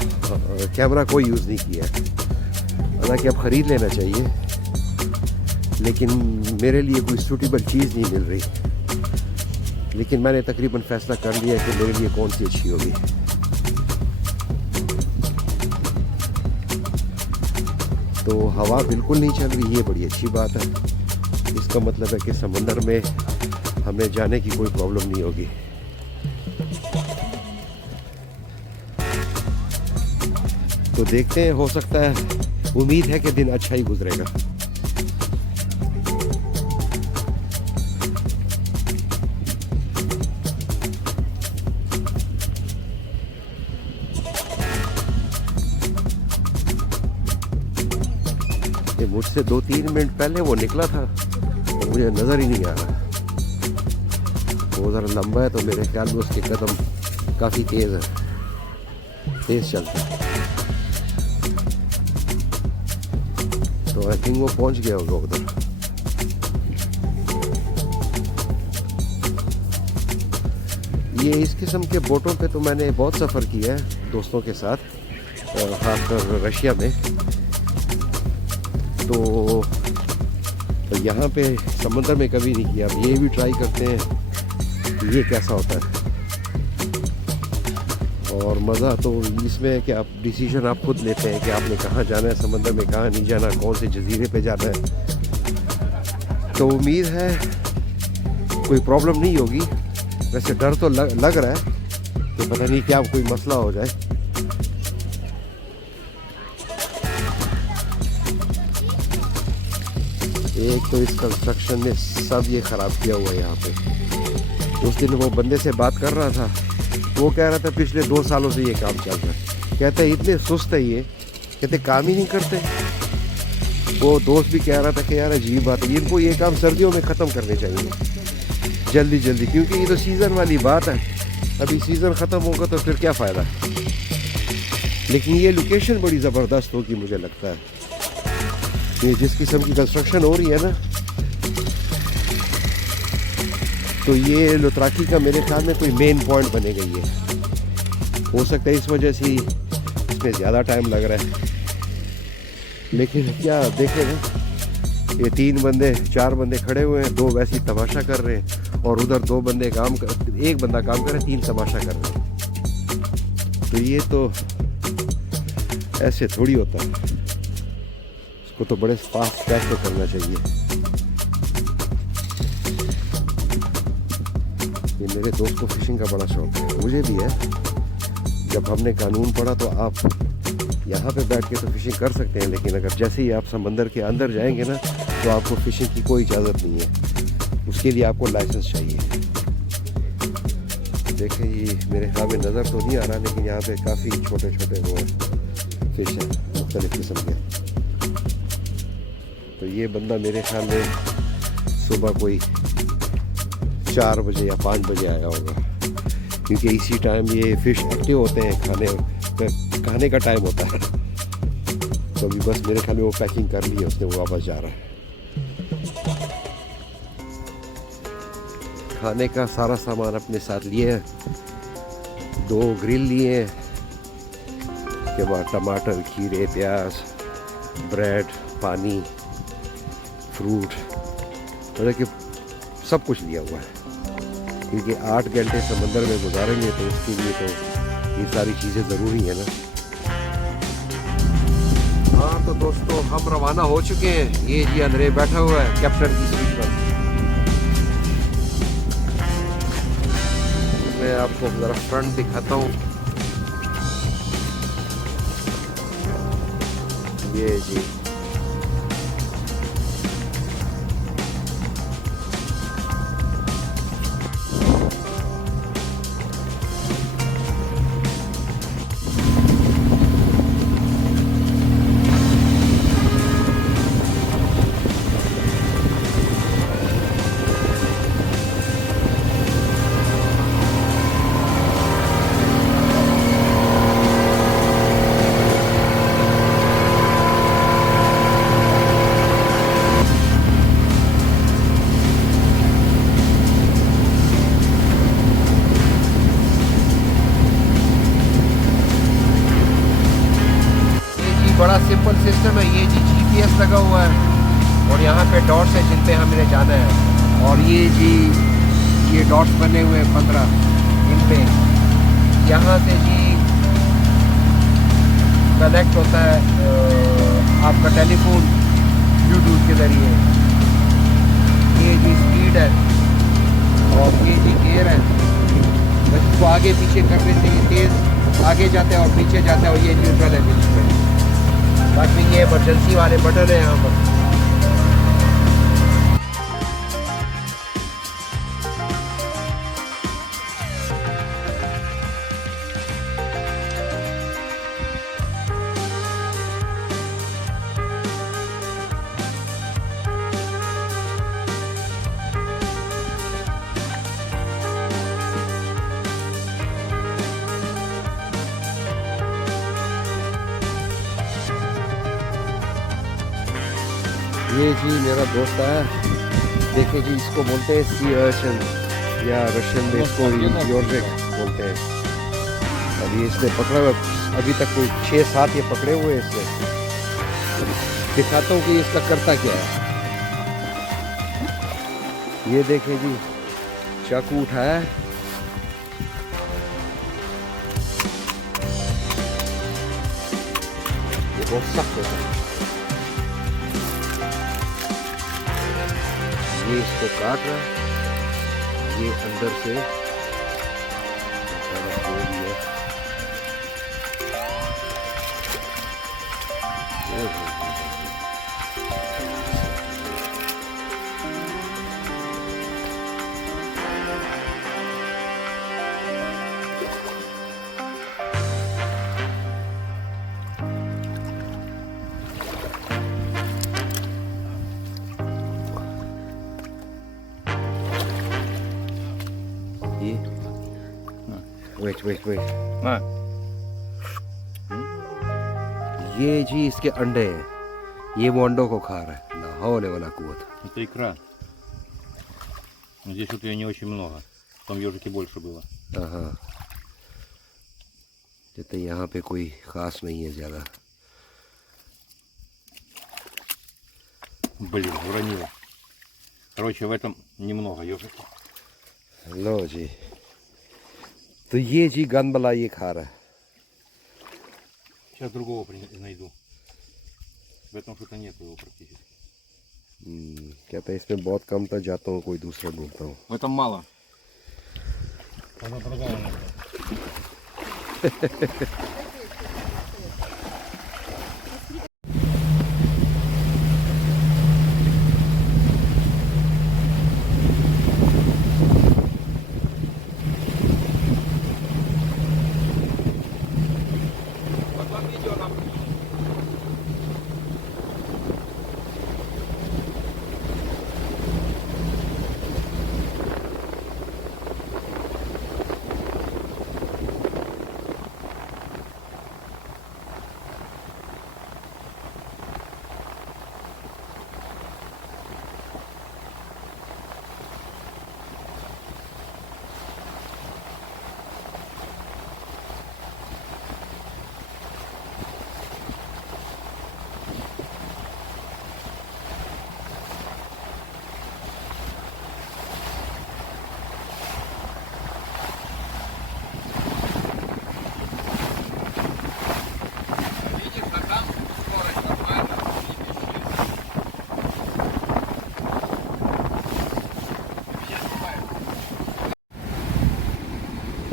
कैमरा कोई यूज़ नहीं किया। हालांकि अब ख़रीद लेना चाहिए, लेकिन मेरे लिए कोई सूटेबल चीज़ नहीं मिल रही। लेकिन मैंने तकरीबन फ़ैसला कर लिया कि मेरे लिए कौन सी अच्छी होगी। तो हवा बिल्कुल नहीं चल रही, ये बड़ी अच्छी बात है। इसका मतलब है कि समंदर में हमें जाने की कोई प्रॉब्लम नहीं होगी। तो देखते हैं, हो सकता है, उम्मीद है कि दिन अच्छा ही गुजरेगा। मुझसे 2-3 मिनट पहले वो निकला था तो मुझे नज़र ही नहीं आ रहा। वो ज़रा लंबा है तो मेरे ख्याल में उसके कदम काफ़ी तेज़ चलता है। तो आई थिंक वो पहुंच गया होगा उधर। ये इस किस्म के बोटों पे तो मैंने बहुत सफ़र किया है दोस्तों के साथ, खासकर रशिया में। तो यहाँ पे समंदर में कभी नहीं किया। अब ये भी ट्राई करते हैं ये कैसा होता है। और मज़ा तो इसमें है कि आप डिसीजन आप खुद लेते हैं कि आपने कहाँ जाना है, समंदर में कहाँ नहीं जाना, कौन से जजीरे पे जाना है। तो उम्मीद है कोई प्रॉब्लम नहीं होगी। वैसे डर तो लग रहा है कि पता नहीं क्या कोई मसला हो जाए। एक तो इस कंस्ट्रक्शन ने सब ये ख़राब किया हुआ है यहाँ पे। उस दिन वो बंदे से बात कर रहा था, वो कह रहा था पिछले 2 सालों से ये काम चल रहा है। कहते इतने सुस्त है ये, कहते काम ही नहीं करते। वो दोस्त भी कह रहा था कि यार अजीब बात है, इनको ये काम सर्दियों में ख़त्म करने चाहिए जल्दी जल्दी, क्योंकि ये तो सीज़न वाली बात है। अभी सीज़न ख़त्म होगा तो फिर क्या फ़ायदा। लेकिन ये लोकेशन बड़ी ज़बरदस्त होगी मुझे लगता है। ये जिस किस्म की कंस्ट्रक्शन हो रही है ना, तो ये लुतराकी का मेरे ख्याल में कोई मेन पॉइंट बनेगा ये। हो सकता है इस वजह से ही इसमें ज़्यादा टाइम लग रहा है। लेकिन क्या देखें ना, ये 4 बंदे खड़े हुए हैं, 2 वैसे ही तमाशा कर रहे हैं, और उधर 2 बंदे एक बंदा काम कर रहा है, 3 तमाशा कर रहे हैं। तो ये तो ऐसे थोड़ी होता है, इसको तो बड़े फास्ट कैच तो करना चाहिए। ये मेरे दोस्त को फिशिंग का बड़ा शौक है, मुझे भी है। जब हमने कानून पढ़ा तो आप यहाँ पे बैठ के तो फिशिंग कर सकते हैं, लेकिन अगर जैसे ही आप समंदर के अंदर जाएंगे ना, तो आपको फिशिंग की कोई इजाज़त नहीं है। उसके लिए आपको लाइसेंस चाहिए। देखें, ये मेरे ख्याल में नज़र तो नहीं आ रहा, लेकिन यहाँ पे काफ़ी छोटे छोटे वो फिश हैं मुख्तलिफ़ किस्म के। तो ये बंदा मेरे ख्याल में सुबह कोई 4 बजे या 5 बजे आया होगा, क्योंकि इसी टाइम ये फ़िश एक्टिव होते हैं, खाने का टाइम होता है। तो अभी बस मेरे ख्याल में वो पैकिंग कर ली है उसने, वो वापस जा रहा है। खाने का सारा सामान अपने साथ लिए है, 2 ग्रिल लिए हैं, उसके बाद टमाटर, खीरे, प्याज, ब्रेड, पानी, फ्रूट, मतलब कि सब कुछ लिया हुआ है, क्योंकि 8 घंटे समंदर में गुजारेंगे तो उसके लिए तो ये सारी चीज़ें ज़रूरी है ना। हाँ तो दोस्तों, हम रवाना हो चुके हैं। ये जी अंदर बैठा हुआ है कैप्टन की सीट पर। मैं आपको ज़रा फ्रंट दिखाता हूँ। ये जी बड़ा सिंपल सिस्टम है। ये जी GPS लगा हुआ है और यहाँ पे डॉट्स है जिन पे हमें जाना है, और ये जी ये डॉट्स बने हुए हैं 15, इन पे यहाँ से जी कनेक्ट होता है आपका टेलीफोन ब्लूटूथ के ज़रिए। ये जी स्पीड है और ये जी गियर है, बस इसको आगे पीछे करने से ये तेज़ आगे जाता है और पीछे जाता है, और ये न्यूट्रल है बीच में। बाकी ये इमरजेंसी वाले बटन है यहाँ पर। ये जी मेरा दोस्त है, देखिए जी, इसको बोलते हैं सी अर्चिन, या रशियन में इसको योर्जिक बोलते हैं। अभी इसने पकड़ा हुआ, अभी तक कोई 6-7 ये पकड़े हुए इसने। दिखाता हूँ कि इसका करता क्या है। ये देखिए जी, चाकू उठाया है, ये बहुत सख्त होता है। ये इसको काट रहा है, ये अंदर से Wait. На. ये जी इसके अंडे हैं, ये वो अंडों को खा रहा है। ला हौले वला कुव्वत। Это икра. Здесь вот ее не очень много. Там ежики больше было. हाँ, तो यहाँ पे कोई ख़ास नहीं है ज़्यादा। Блин, уронила. Короче, в этом немного ежиков. लो जी, तो ये जी गंदबला ये खा रहा है। Сейчас другого найду. В этом что-то нет его практически. कहते हैं इसमें बहुत कम था, जाता हूँ कोई दूसरा ढूंढता हूँ। В этом мало. Надо другого найти.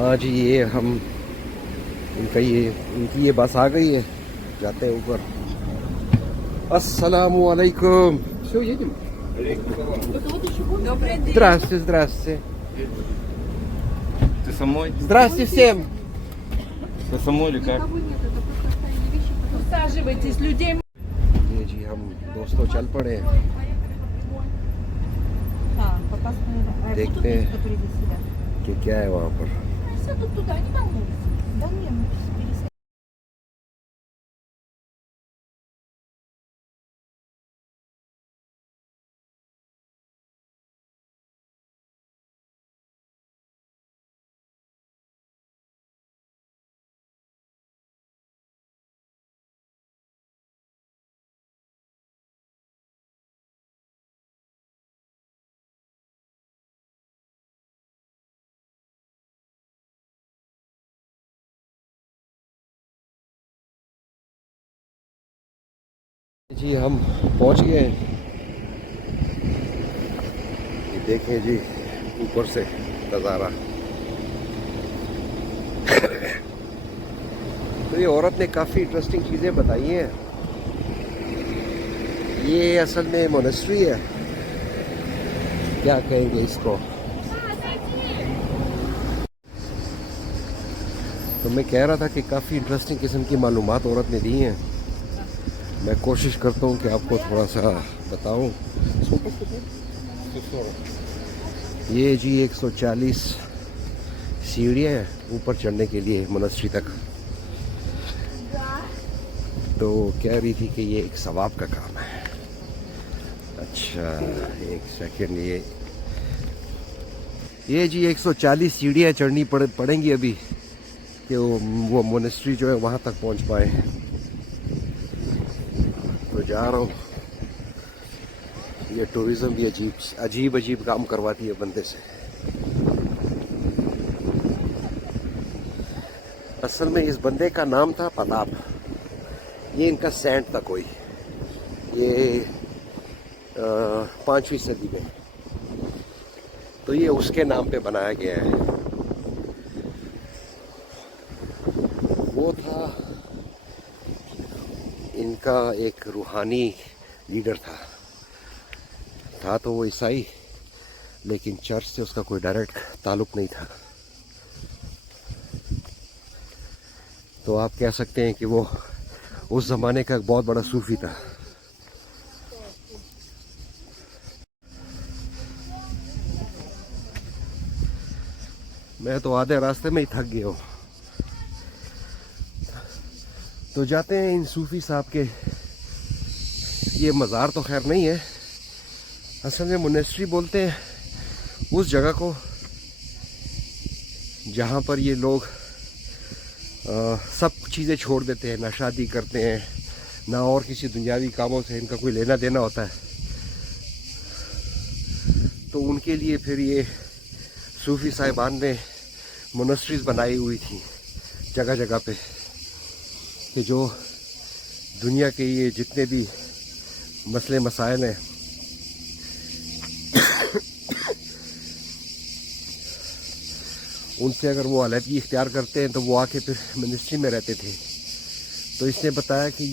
हाँ जी, ये हम इनकी ये बस आ गई है, जाते हैं ऊपर। अस्सलामु अलैकुम। Все, едем? Добрый день. Здравствуйте, здравствуйте. Ты со мной? Здравствуйте всем. Ты со мной или как? Усаживайтесь, людей ये जी हम दोस्तों चल पड़े हैं, देखते हैं कि क्या है वहाँ पर। Сядут туда, не волнуйся. Да нет, мы сейчас пересядем. जी हम पहुंच गए हैं, ये देखें जी ऊपर से नज़ारा। तो ये औरत ने काफ़ी इंटरेस्टिंग चीज़ें बताई हैं। ये असल में मोनेस्ट्री है, क्या कहेंगे इसको। तो मैं कह रहा था कि काफ़ी इंटरेस्टिंग किस्म की मालूमात औरत ने दी हैं। मैं कोशिश करता हूँ कि आपको थोड़ा सा बताऊँ। ये जी 140 सीढ़ियाँ हैं ऊपर चढ़ने के लिए मोनेस्ट्री तक। तो कह रही थी कि ये एक सवाब का काम है। अच्छा एक सेकंड, ये जी 140 सीढ़ियाँ चढ़नी पड़ेंगी अभी कि वो मोनेस्ट्री जो है वहाँ तक पहुँच पाए। तो जा रहा हूँ। ये टूरिज़्म भी अजीब काम करवाती है बंदे से। असल में इस बंदे का नाम था प्रताप। ये इनका सेंट था कोई, ये 5वीं सदी में। तो ये उसके नाम पे बनाया गया है। वो था इनका एक रूहानी लीडर था तो वो ईसाई, लेकिन चर्च से उसका कोई डायरेक्ट ताल्लुक नहीं था। तो आप कह सकते हैं कि वो उस ज़माने का एक बहुत बड़ा सूफी था। मैं तो आधे रास्ते में ही थक गया हूँ। तो जाते हैं इन सूफी साहब के, ये मज़ार तो खैर नहीं है, असल में मोनेस्ट्री बोलते हैं उस जगह को जहाँ पर ये लोग सब चीज़ें छोड़ देते हैं, ना शादी करते हैं, ना और किसी दुनियावी कामों से इनका कोई लेना देना होता है। तो उनके लिए फिर ये सूफी साहिबान ने मोनेस्ट्रीज बनाई हुई थी जगह जगह पे, कि जो दुनिया के ये जितने भी मसले मसाइल हैं उनसे अगर वो अलहदगी इख्तियार करते हैं तो वो आके फिर मिनिस्ट्री में रहते थे। तो इसने बताया कि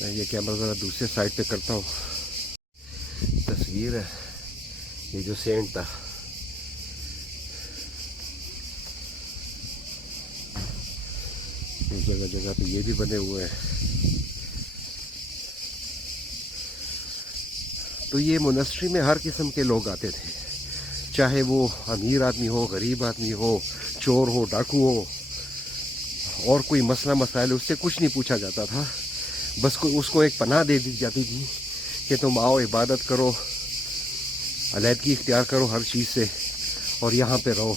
मैं ये कैमरा ज़रा दूसरे साइड पे करता हूँ, तस्वीर है ये जो सेंट था, जगह जगह पे ये भी बने हुए हैं। तो ये मोनेस्ट्री में हर किस्म के लोग आते थे, चाहे वो अमीर आदमी हो, गरीब आदमी हो, चोर हो, डाकू हो, और कोई मसला मसाइल उससे कुछ नहीं पूछा जाता था। बस उसको एक पनाह दे दी जाती थी कि तुम आओ, इबादत करो, अलहदगी इख्तियार करो हर चीज़ से, और यहाँ पे रहो।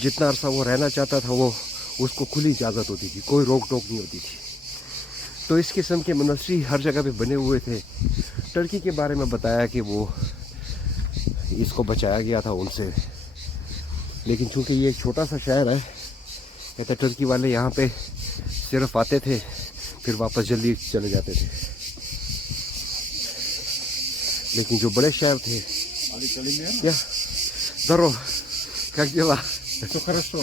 जितना अरसा वो रहना चाहता था वो उसको खुली इजाज़त होती थी, कोई रोक टोक नहीं होती थी। तो इस किस्म के मोनेस्ट्री हर जगह पे बने हुए थे। टर्की के बारे में बताया कि वो इसको बचाया गया था उनसे, लेकिन चूंकि ये एक छोटा सा शहर है, कहते टर्की वाले यहाँ पे सिर्फ आते थे फिर वापस जल्दी चले जाते थे। लेकिन जो बड़े शहर थे, क्या здорово, как дела? Все хорошо.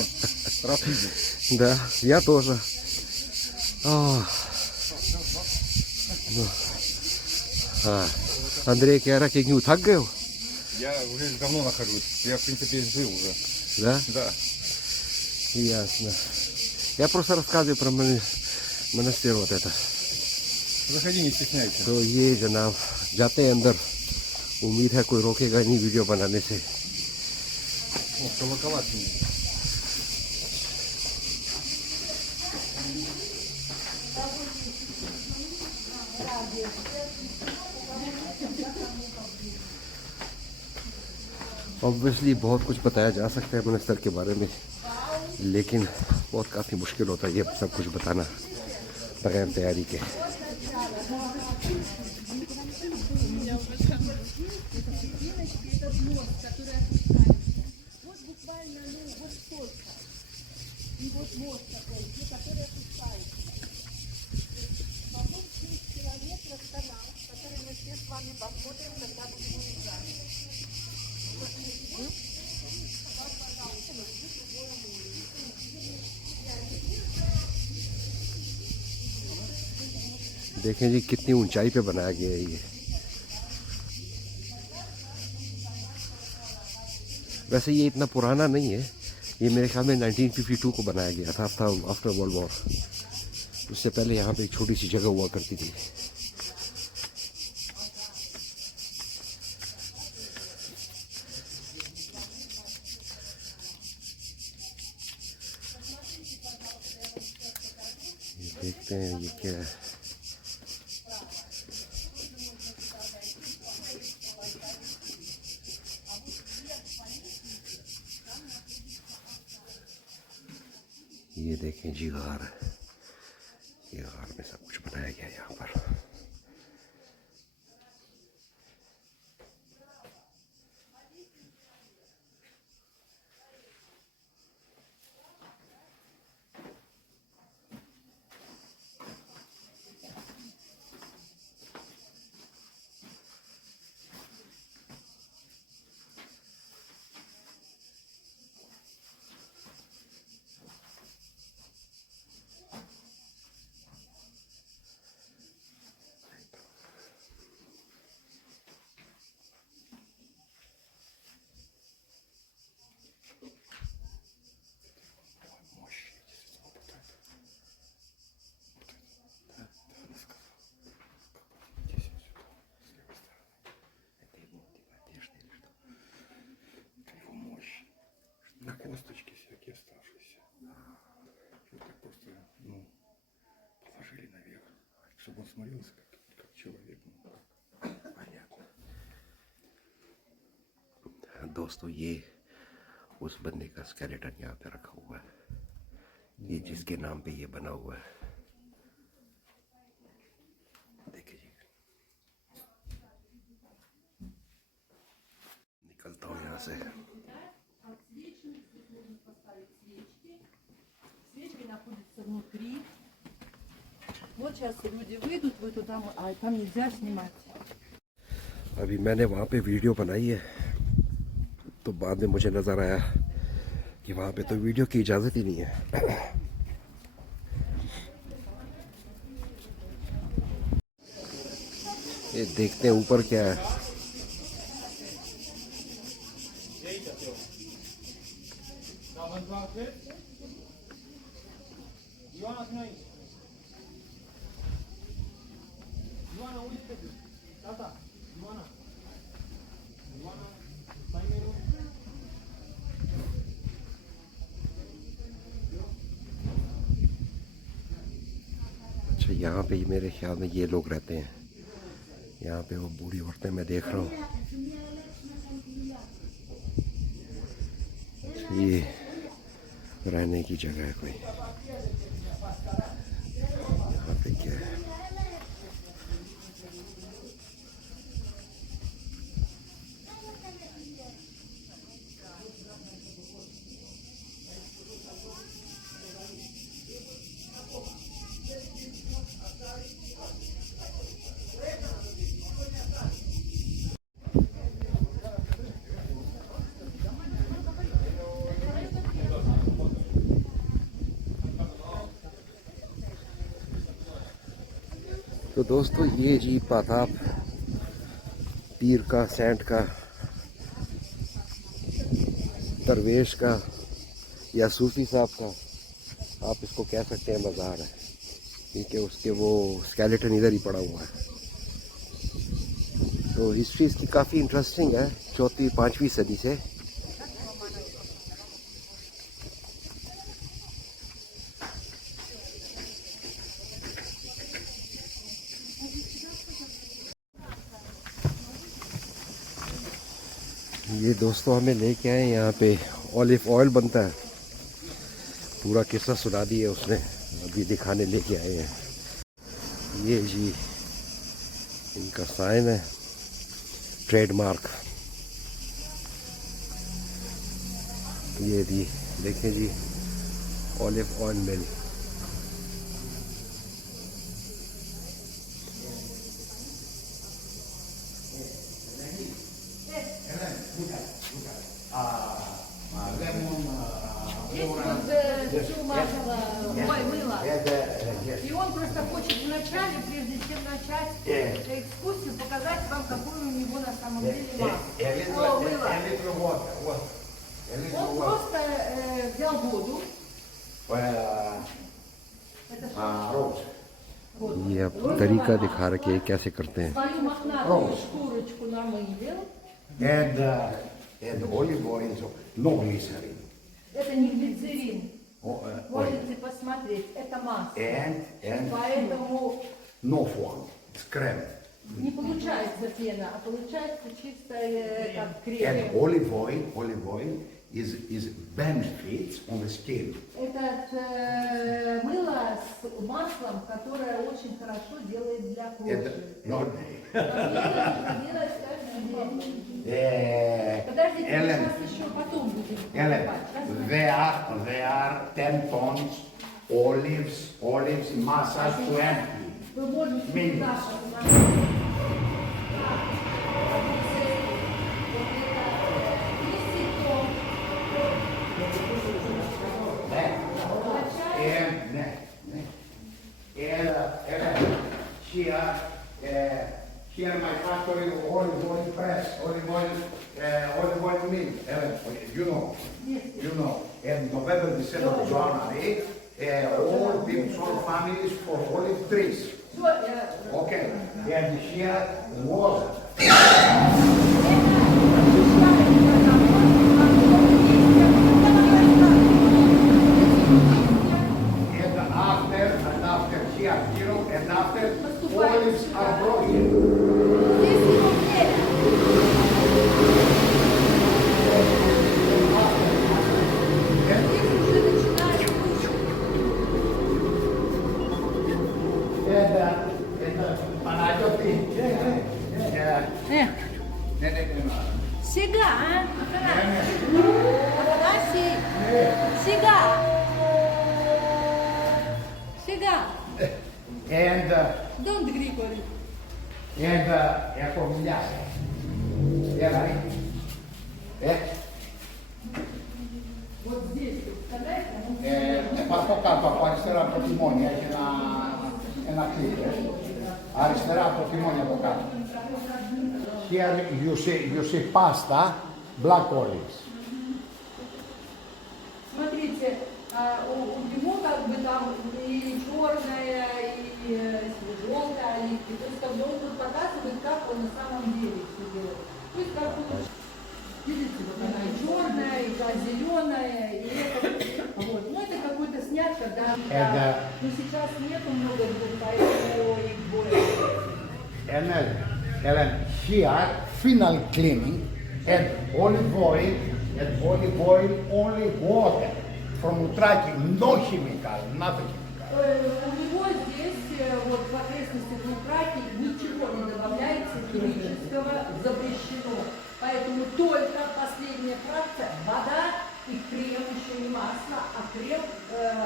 Рад видеть. Да, я тоже. Андрей कह रहा कि क्यों थक गए हो? Я уже давно нахожусь. Я, в принципе, жил уже. Да? Да. Ясно. Я просто рассказываю про монастырь вот это. Заходи, не стесняйся. तो ये जनाब जाते हैं अंदर, उम्मीद है कोई रोकेगा नहीं वीडियो बनाने से। О, колоколатный. ऑब्वियसली बहुत कुछ बताया जा सकता है मंदिर के बारे में, लेकिन बहुत काफ़ी मुश्किल होता है ये सब कुछ बताना बगैर तैयारी के। देखें जी कितनी ऊंचाई पे बनाया गया है ये। वैसे ये इतना पुराना नहीं है, ये मेरे ख्याल में 1952 को बनाया गया था, आफ्टर वर्ल्ड वॉर। उससे पहले यहाँ पे एक छोटी सी जगह हुआ करती थी। ये देखते हैं ये क्या है। ये देखें जी गार, ये गार में सब कुछ बनाया गया यहाँ पर। На косточки всякие оставшиеся. Вот так просто, ну, чтобы он смотрелся как человек. Понятно. दोस्तों ये उस बंदे का स्केलेटन यहाँ पे रखा हुआ है, ये जिसके नाम पे ये बना हुआ है। देखिए जी, निकलता हूँ यहाँ से। Свечки находятся внутри. Вот сейчас люди выйдут, вы туда, а там нельзя снимать. अभी मैंने वहाँ पे वीडियो बनाई है, तो बाद में मुझे नज़र आया कि वहाँ पे तो वीडियो की इजाज़त ही नहीं है। ये देखते हैं ऊपर क्या है। अच्छा, यहाँ पे ही मेरे ख्याल में ये लोग रहते हैं। यहाँ पे वो बूढ़ी औरतें मैं देख रहा हूँ। ये रहने की जगह है कोई। यहाँ पे क्या है? तो दोस्तों ये जी पाताप पीर का, सेंट का, दरवेश का या सूफी साहब का, आप इसको कह सकते हैं, मज़ार है, क्योंकि उसके वो स्केलेटन इधर ही पड़ा हुआ है। तो हिस्ट्री इसकी काफ़ी इंटरेस्टिंग है, 4वीं-5वीं सदी से। ये दोस्तों हमें लेके आए, यहाँ पे ऑलिव ऑयल बनता है। पूरा किस्सा सुना दिया उसने, अभी दिखाने लेके आए हैं। ये जी इनका साइन है, ट्रेडमार्क। ये जी देखें जी, ऑलिव ऑयल मिल। И он просто хочет вначале, прежде чем начать экскурсию, показать вам, какое у него на самом деле масло. Он просто взял воду. ये अब तरीका दिखा रखे हैं कैसे करते हैं। Свою мохнатую шкурочку намылил. And olive oil, so no glycerin. Это не глицерин. Можете посмотреть, это масло. And Поэтому no foam, it's creme. не получается пена, а получается чистая как And крем. olive oil is benefits on the skin. Это мыло с маслом, которое очень хорошо делает для кожи. Not Делать каждый день. Подождите, мы Ellen, сейчас еще потом будем Ellen, покупать. there are 10 tons olives massage 20. Вы можете Минимум. туда посмотреть. Here my factory olive oil press, olive oil mill. You know. And November, December, January, all the all families for olive trees. Okay. And here was. And after here, and after And Don't Grigory. ecco migliaia. Era lì. Вот здесь, представляете? Παρακάτω από αριστερά από το τιμόνι έχει ένα κλικ. Αριστερά από το τιμόνι από κάτω. Here you see pasta, black olives. Смотрите, у него как бы там и черная, и желтая оливки. То есть как бы он тут показывает, как он на самом деле все делает. То есть как бы, видите, вот она и черная, и зеленая, и это. Вот. Ну это какой-то снят, когда ну, сейчас нету много блюд, поэтому их больше. And then here final cleaning and olive oil, only water from Utraki, no chemical, nothing chemical. У него здесь, вот в окрестностях Лутрaki, ничего не добавляется химического, запрещено. Поэтому только последняя фракция, вода и крем, еще не масло, а крем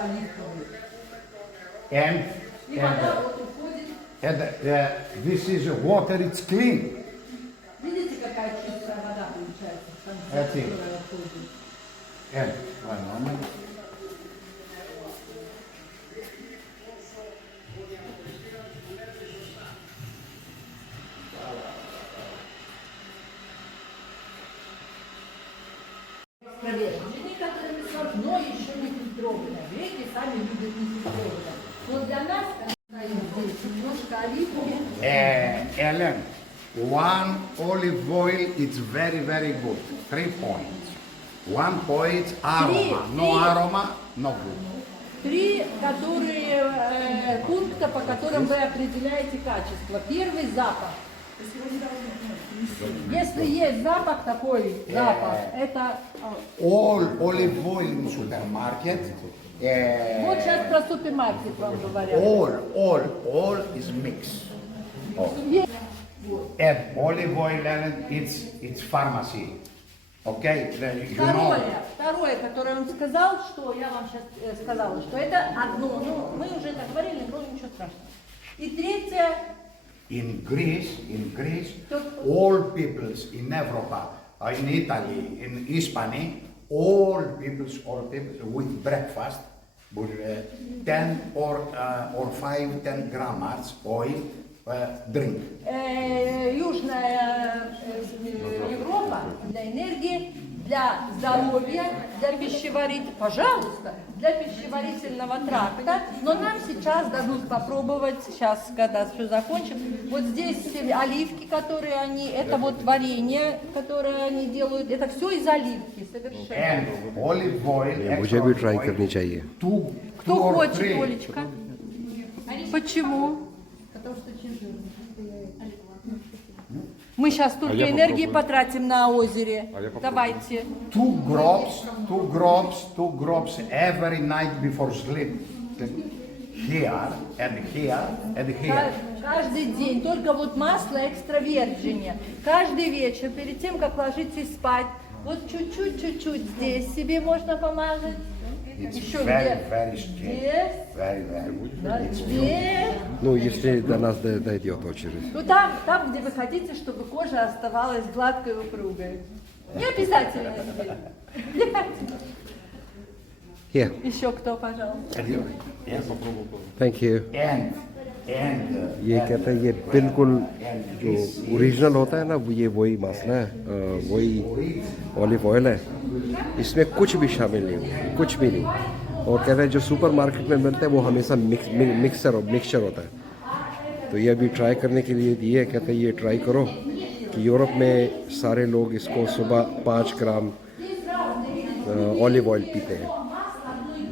оливковый. И вода вот уходит. And this is water, it's clean. Видите, какая чистая вода получается в конце, Это. которая уходит. And one moment. Проверенные, которые но еще не фильтрованные. Греки сами любят не фильтрованные. Но для нас, здесь немножко оливки. Ellen, one olive oil, it's very, very good. 3 points. 1 point aroma, no aroma, no good. 3 пункта, по которым вы определяете качество. Первый — запах. Если есть запах, такой запах, это... All olive oil in supermarket, Вот сейчас про супермаркет вам говорят. all is mixed. And olive oil, Ellen, it's pharmacy. Okay, you know. Второе, которое он сказал, что я вам сейчас сказала, что это одно, ну, мы уже это говорили, но ничего страшного. И третье, In Greece, all peoples in Europa, in Italy, in Hispania, all peoples with breakfast, with 10 or 5, 10 grams oil, drink. Южная Европа для энергии, для здоровья, для пищеварительного, пожалуйста, для пищеварительного тракта. Но нам сейчас дадут попробовать, сейчас, когда все закончим, вот здесь оливки, которые они, это вот варенье, которое они делают, это все из оливки, совершенно. And olive oil, मुझे भी try करनी चाहिए. Кто хочет, Олечка? Почему? Мы сейчас столько энергии потратим на озере. Давайте. 2 drops every night before sleep. Here and here and here. Каждый день. Только вот масло экстравержине. Каждый вечер, перед тем, как ложитесь спать, вот чуть-чуть здесь себе можно помазать. Еще Very, где? very strong. Здесь. Very. Да, здесь. Ну, если до нас дойдет очередь. Ну там, где вы хотите, чтобы кожа оставалась гладкой и упругой. Не обязательно здесь. Не обязательно. Here, Еще кто, пожалуйста? thank you. And ये कहता है ये बिल्कुल जो ओरिजिनल होता है ना वो ये वही मसला है, वही ऑलिव ऑयल है, इसमें कुछ भी शामिल नहीं होता, कुछ भी नहीं. और कहता है जो सुपर मार्केट में मिलता है वो हमेशा मिक्सचर होता है. तो ये अभी ट्राई करने के लिए दिए, कहता है ये ट्राई करो कि यूरोप में सारे लोग इसको सुबह 5 ग्राम ऑलिव ऑयल पीते हैं.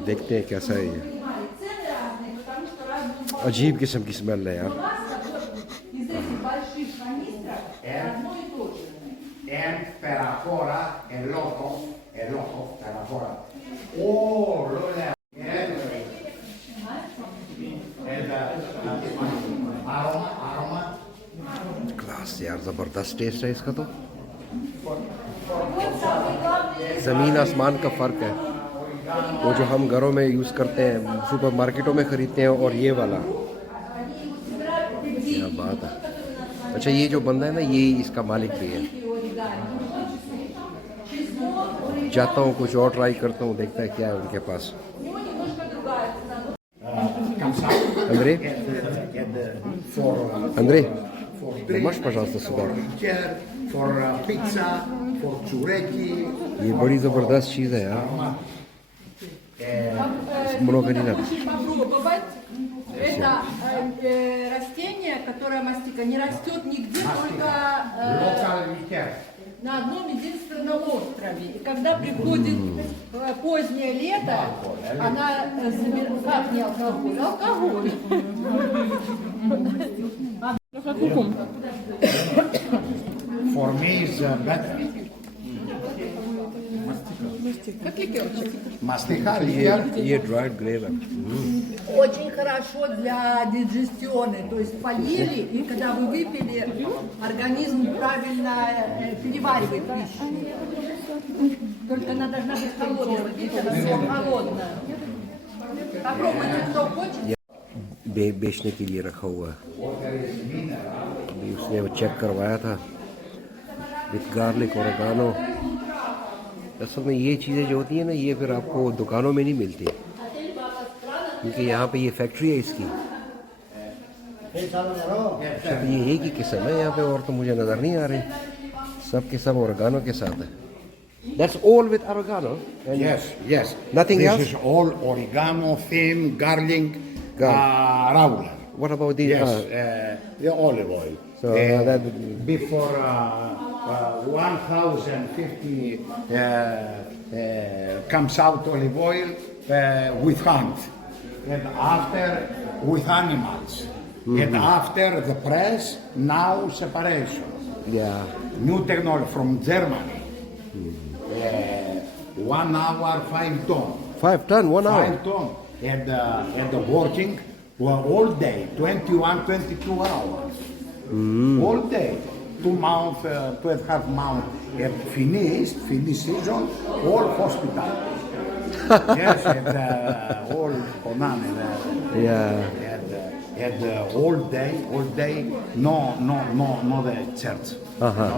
देखते हैं कैसा है ये. अजीब किस्म की स्मेल है यार. Из этих больших канистров одно и то же. and per ancora a lot per ancora. Oh, look at that. And aroma. Class यार ज़बरदस्त टेस्ट है इसका. तो ज़मीन आसमान का फ़र्क है. वो जो हम घरों में यूज़ करते हैं, सुपर मार्केटों में ख़रीदते हैं, और ये वाला बात है। अच्छा ये जो बंदा है ना ये इसका मालिक भी है। जाता हूँ कुछ और ट्राई करता हूँ, देखता है क्या है उनके पास। Андрей? Андрей? Ты можешь, пожалуйста, сюда? ये बड़ी ज़बरदस्त चीज़ है यार। Много не надо. Попробовать. Это растение, которое мастика, не растет нигде, только на одном единственном острове. И когда приходит позднее лето, она замерзает. Как не алкоголь? Алкоголь. For me is better. Мастика ये ड्राइड ग्रेप है। Очень хорошо для диджестионы. То есть поели, и когда вы выпили, организм правильно переваривает пищу. Только она должна быть холодная. Вот видите, она все холодная. Попробуйте, кто хочет. बेचने के लिए रखा हुआ है। अभी उसने वो चेक करवाया था विथ गार्लिक और ओरेगानो। असल में ये चीज़ें जो होती हैं ना ये फिर आपको दुकानों में नहीं मिलती, क्योंकि यहाँ पे ये फैक्ट्री है इसकी। सब ये एक ही किस्म है यहाँ पे, और तो मुझे नज़र नहीं आ रहे। सब के सब ओरेगानो के साथ है। That's all with oregano? Yes, yes. Nothing this else? This is all oregano, thyme, garlic, rawla. What about these? Yes, the olive oil. So, that before 1050 comes out olive oil with hand, and after with animals, and after the press, now separation. yeah. New technology from Germany. 1 hour, 5 ton. 5 ton, 1 hour. 5 ton. And working all day, 21, 22 hours. All day. 2 months, 2.5 months. And finished season, all hospital. Yes, and all Conan. Yeah. And all day, no the church. Uh-huh. No,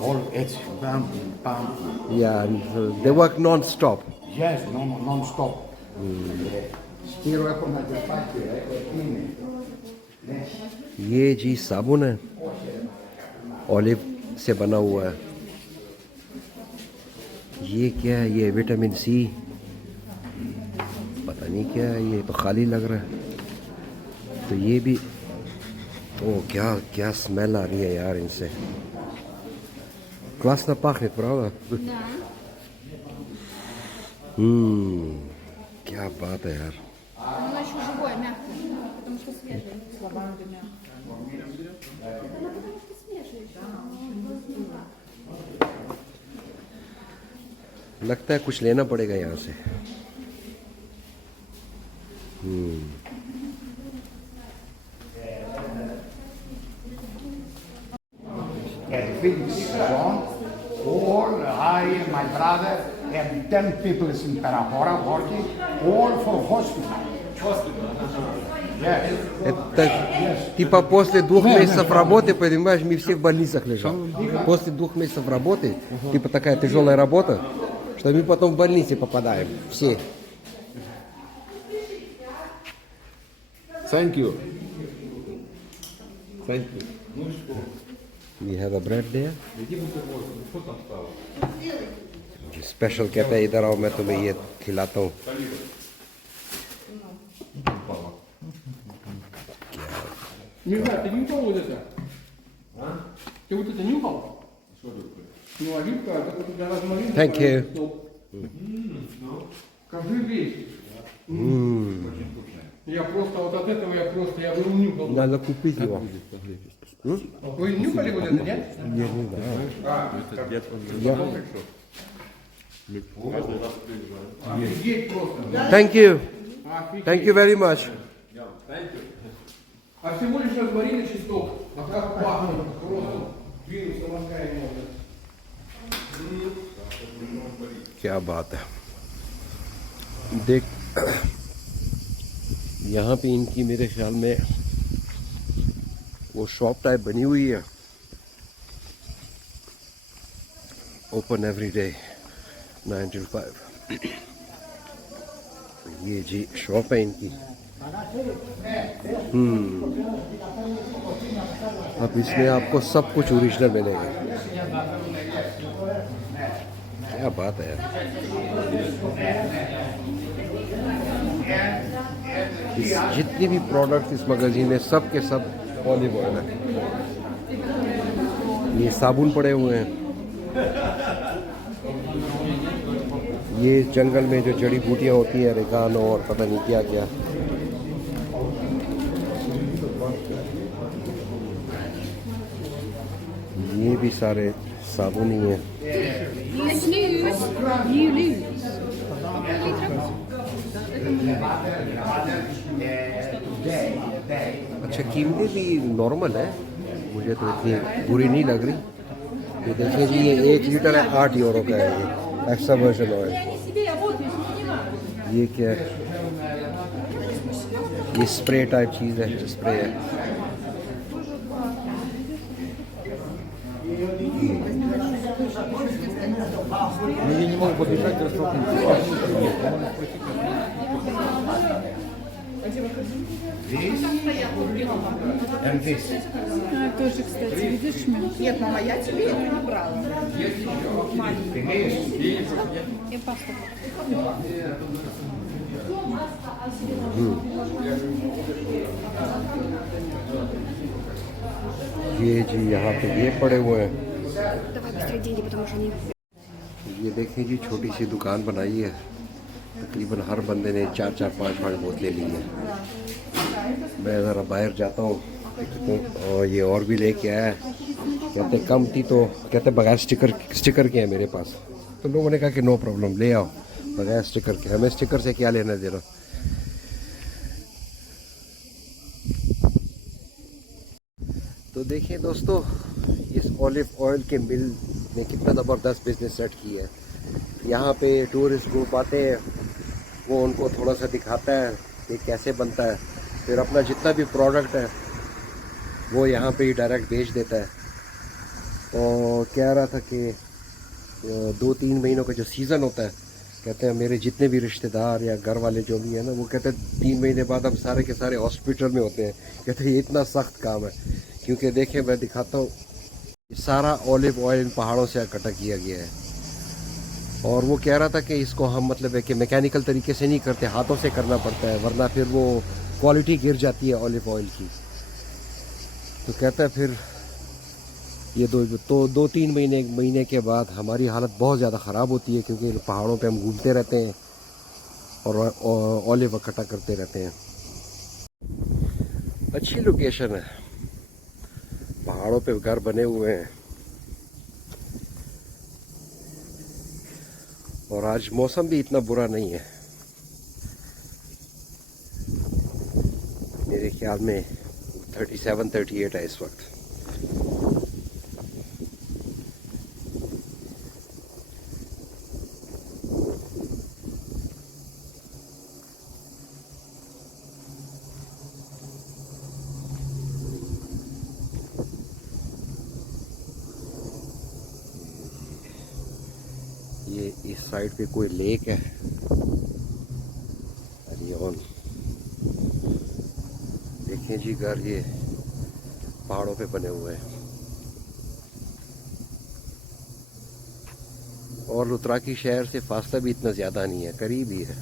all it's bam, bam. Yeah, and, they work non-stop. Yes, non-stop. Spiro έχω να κεφάκι, είναι. ये जी साबुन है, olive से बना हुआ है। ये क्या है? ये विटामिन सी, पता नहीं क्या है, ये तो खाली लग रहा है। तो ये भी, ओ क्या क्या स्मेल आ रही है यार इनसे। Классно пахнет, правда? Да. क्या बात है यार। Оно еще живое, мягкое, потому что свежее. Слабанка мягкая. लगता है कुछ लेना पड़ेगा यहाँ से। At Phoenix zone, all I and my brother and 10 people in Perahora working, all for hospital. Yes. Это типа после 2 месяцев работы, понимаешь, мы все в больницах лежим. После 2 месяцев работы, типа такая тяжелая работа, что мы потом в больницы попадаем. Все. Thank you. Thank you. We have a bread there. Special कहता है इधर आओ मैं तुम्हें ये खिलाता हूँ। Не знаю, ты нюхал вот это? А? Ты вот это нюхал? Что такое? Ну, оливка, это вот для розмарина. Thank you. Скажи весь. Я просто вот от этого я нюхал. Надо купить его. Вы нюхали вот это, нет? Не знаю. Офигеть просто. Thank you. Офигеть. Thank you very much. А всего лишь розмарин и чеснок. А как пахнет просто. Двинуться мозгами можно. क्या बात है। देख यहाँ पे इनकी मेरे ख्याल में वो शॉप टाइप बनी हुई है, ओपन एवरी डे 9 till 5। ये जी शॉप है इनकी। अब इसमें आपको सब कुछ ओरिजिनल मिलेगा। क्या बात है यार। जितनी भी प्रोडक्ट इस मैगजीन में सब के सब ऑलिव ऑयल है। ये साबुन पड़े हुए हैं, ये जंगल में जो जड़ी बूटियां होती हैं, रेगानो और पता नहीं क्या क्या। ये भी सारे साबुन ही हैं। अच्छा, कीमतें भी नॉर्मल है, मुझे तो इतनी बुरी नहीं लग रही। ये देखिए जी, ये 1 लीटर है 8 यूरो का है। ये एक्स्ट्रा वर्जन ऑयल। ये क्या है? ये स्प्रे टाइप चीज़ है, स्प्रे है। Я не могу побежать, расстроить. Тоже, кстати, видишь, нет, мама, я тебе это не брала. И пасту. ये जी यहाँ पे ये पड़े हुए हैं। Давай быстрее деньги, потому что они... ये देखें जी, छोटी सी दुकान बनाई है। तकरीबन हर बंदे ने 4-4, 5-5 बोतलें ली हैं। मैं ज़रा बाहर जाता हूँ और ये और भी लेके आया है। कहते कम थी तो कहते बगैर स्टिकर के हैं मेरे पास। तो लोगों ने कहा कि नो प्रॉब्लम, ले आओ बगैर स्टिकर के। हमें स्टिकर से क्या लेना देना। तो देखिए दोस्तों, इस ऑलिव ऑयल के मिल ने कितना ज़बरदस्त बिजनेस सेट किया है। यहाँ पे टूरिस्ट ग्रुप आते हैं, वो उनको थोड़ा सा दिखाता है कि कैसे बनता है, फिर अपना जितना भी प्रोडक्ट है वो यहाँ पे ही डायरेक्ट बेच देता है। और कह रहा था कि 2-3 महीनों का जो सीज़न होता है, कहते हैं मेरे जितने भी रिश्तेदार या घर वाले जो भी हैं ना, वो कहते हैं 3 महीने बाद हम सारे के सारे हॉस्पिटल में होते हैं। कहते हैं ये इतना सख्त काम है, क्योंकि देखें मैं दिखाता हूँ, सारा ऑलिव ऑयल इन पहाड़ों से इकट्ठा किया गया है। और वो कह रहा था कि इसको हम मतलब है कि मैकेनिकल तरीके से नहीं करते, हाथों से करना पड़ता है, वरना फिर वो क्वालिटी गिर जाती है ऑलिव ऑयल की। तो कहता है फिर ये 2-3 महीने के बाद हमारी हालत बहुत ज़्यादा ख़राब होती है, क्योंकि पहाड़ों पे हम घूमते रहते हैं और ऑलिव इकट्ठा करते रहते हैं। अच्छी लोकेशन है, पहाड़ों पे घर बने हुए हैं। और आज मौसम भी इतना बुरा नहीं है, मेरे ख्याल में 37-38 है इस वक्त। ये इस साइड पे कोई लेक है, अरियोन। देखें जी, घर ये पहाड़ों पे बने हुए हैं। और लुत्राकी शहर से फासला भी इतना ज़्यादा नहीं है, करीब ही है।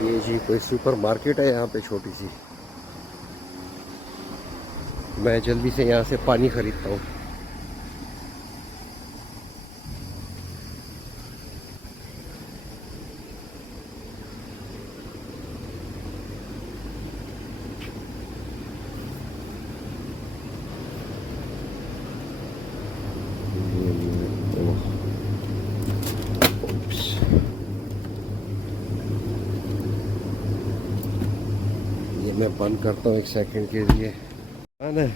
ये जी कोई सुपर मार्केट है यहाँ पे छोटी सी। मैं जल्दी से यहाँ से पानी खरीदता हूँ। मैं बंद करता हूँ 1 सेकंड के लिए। है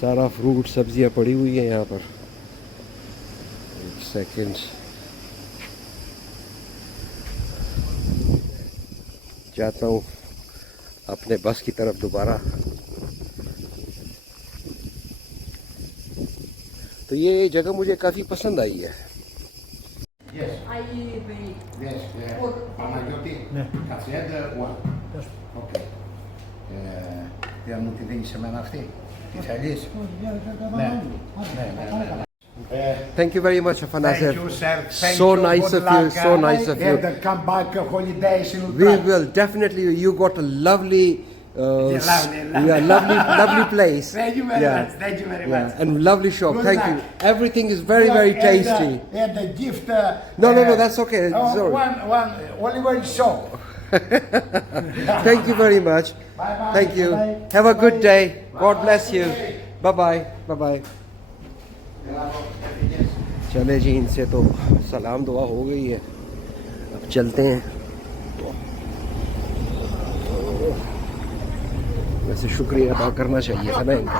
सारा फ्रूट सब्जियां पड़ी हुई है यहाँ पर। एक सेकेंड, जाता हूँ अपने बस की तरफ दोबारा। तो ये जगह मुझे काफ़ी पसंद आई है। Yes, Παναγιώτη, Κατσιέντε, one. Οκ. Δεν μου τη δίνεις σε μένα αυτή, τη θέλεις? Ναι. Thank you very much, Afanasyev. Thank you, sir. Thank So you. nice Good of you, luck, so nice of you. And come back holidays in We Utrecht. will definitely. You got a lovely, lovely place. Thank you very much. Thank you very much. And lovely shop. Good Thank luck. you. Everything is very, very tasty. And a gift. No, that's okay. Sorry. One, only one shop. Thank you very much. Bye-bye. Thank you. Bye-bye. Have a good day. God Bye-bye. bless you. Bye-bye. Bye-bye. चले जी, इनसे तो सलाम दुआ हो गई है, अब चलते हैं। वैसे शुक्रिया अदा करना चाहिए था ना इनका।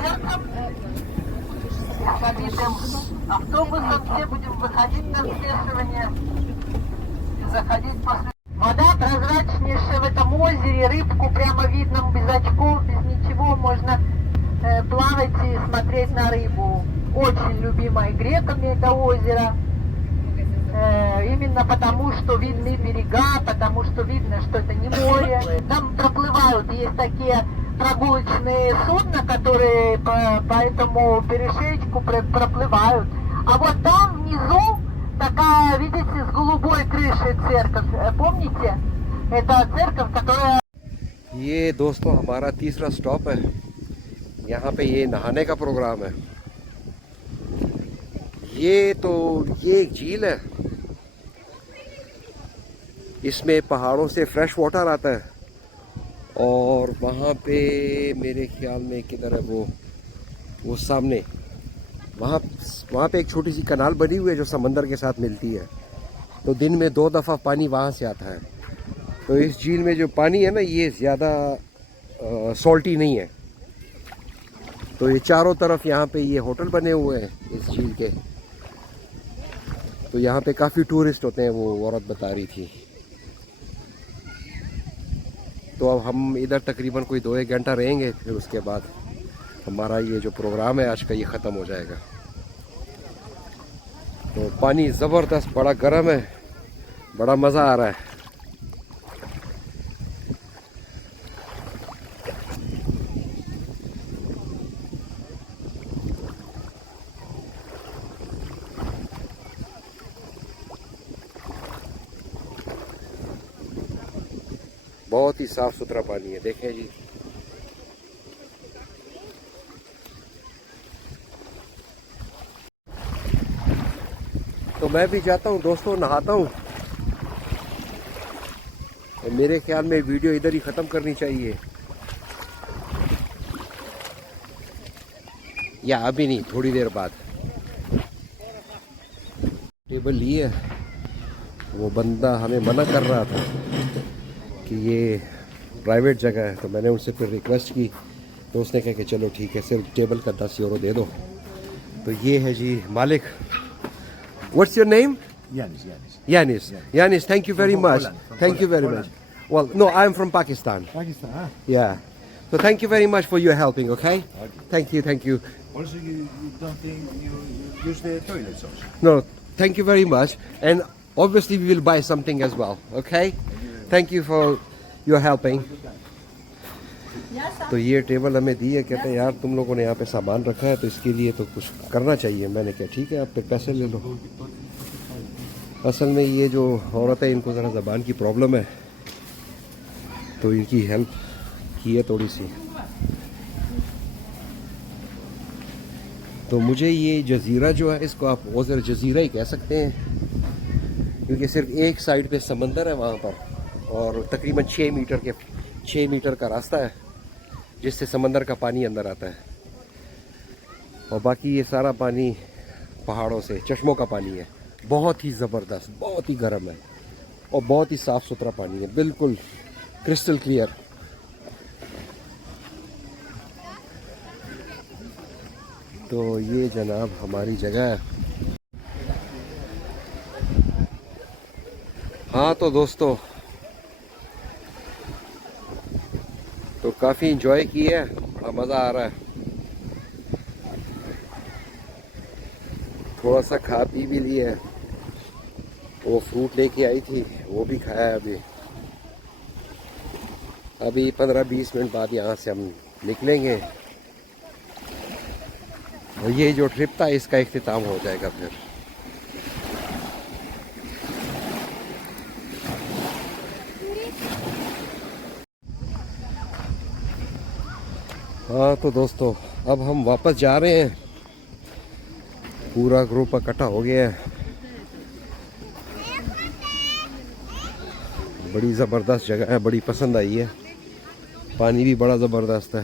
Вода прозрачнейшая в этом озере, рыбку прямо видно без очков, без ничего, можно плавать и смотреть на рыбу. Очень любимое греками это озеро, именно потому, что видны берега, потому что видно, что это не море. Там проплывают, есть такие прогулочные судна, которые по этому перешейчку проплывают. А вот там внизу такая, видите, с голубой крышей церковь, помните? Это церковь, которая... ये दोस्तों हमारा तीसरा स्टॉप है। यहाँ पे ये नहाने का प्रोग्राम है। ये एक झील है, इसमें पहाड़ों से फ्रेश वाटर आता है। और वहाँ पे मेरे ख्याल में किधर है वो सामने, वहाँ पे एक छोटी सी कनाल बनी हुई है जो समंदर के साथ मिलती है। तो दिन में 2 दफ़ा पानी वहाँ से आता है। तो इस झील में जो पानी है ना, ये ज़्यादा सॉल्टी नहीं है। तो ये चारों तरफ यहाँ पे ये होटल बने हुए हैं इस झील के। तो यहाँ पे काफ़ी टूरिस्ट होते हैं, वो औरत बता रही थी। तो अब हम इधर तकरीबन कोई 2-1 घंटा रहेंगे, फिर उसके बाद हमारा ये जो प्रोग्राम है आज का, ये ख़त्म हो जाएगा। तो पानी ज़बरदस्त, बड़ा गर्म है, बड़ा मज़ा आ रहा है। बहुत ही साफ सुथरा पानी है, देखें जी। तो मैं भी जाता हूँ दोस्तों, नहाता हूँ। मेरे ख्याल में वीडियो इधर ही ख़त्म करनी चाहिए, या अभी नहीं, थोड़ी देर बाद। टेबल ली है, वो बंदा हमें मना कर रहा था कि ये प्राइवेट जगह है। तो मैंने उनसे फिर रिक्वेस्ट की, तो उसने कहा कि चलो ठीक है, सिर्फ टेबल का 10 यूरो दे दो। तो ये है जी मालिक। What's your name? Yanis, thank you very much. Thank you very much. Well, no, I'm from Pakistan. Pakistan, huh? Yeah. So thank you very much for your helping, okay? Thank you. Also, you don't think you use the toilets also? No, thank you very much. And obviously we will buy something as well, okay? Thank you for your helping. तो ये table हमें दी है, कहते हैं यार तुम लोगों ने यहाँ पे सामान रखा है तो इसके लिए तो कुछ करना चाहिए। मैंने कहा ठीक है, आप फिर पैसे ले लो। असल में ये जो औरत है, इनको ज़रा ज़बान की प्रॉब्लम है, तो इनकी हेल्प की है थोड़ी सी। तो मुझे ये जज़ीरा जो है, इसको आप ओज़र जज़ीरा ही कह सकते हैं, क्योंकि सिर्फ एक साइड पे समंदर है वहाँ पर, और तकरीबन 6 मीटर का रास्ता है जिससे समंदर का पानी अंदर आता है। और बाकी ये सारा पानी पहाड़ों से, चश्मों का पानी है। बहुत ही ज़बरदस्त, बहुत ही गर्म है और बहुत ही साफ़ सुथरा पानी है, बिल्कुल क्रिस्टल क्लियर। तो ये जनाब हमारी जगह है। हाँ तो दोस्तों, तो काफ़ी इंजॉय की है और मज़ा आ रहा है। थोड़ा सा खा पी भी लिया है। वो फ्रूट लेके आई थी, वो भी खाया है। अभी 15-20 मिनट बाद यहाँ से हम निकलेंगे और ये जो ट्रिप था इसका इख्तिताम हो जाएगा फिर। हाँ तो दोस्तों, अब हम वापस जा रहे हैं। पूरा ग्रुप इकट्ठा हो गया है। बड़ी ज़बरदस्त जगह है, बड़ी पसंद आई है। पानी भी बड़ा ज़बरदस्त है।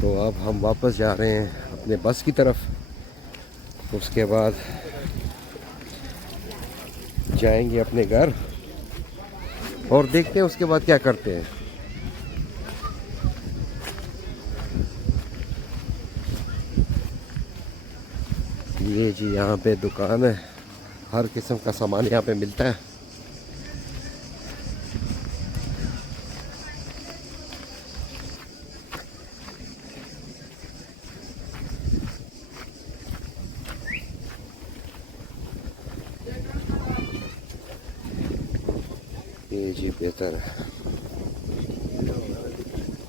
तो अब हम वापस जा रहे हैं अपने बस की तरफ। उसके बाद जाएंगे अपने घर और देखते हैं उसके बाद क्या करते हैं। ये जी यहाँ पे दुकान है, हर किस्म का सामान यहाँ पे मिलता है। ये जी बेहतर है।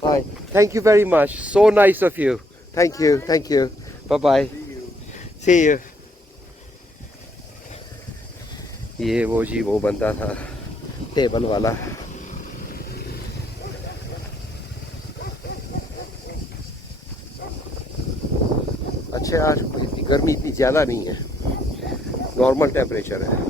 Hi, thank you very much. So nice of you. Thank you, thank you. Bye bye. See you. ये वो जी वो बंदा था टेबल वाला। अच्छा, आज गर्मी इतनी ज़्यादा नहीं है, नॉर्मल टेम्परेचर है।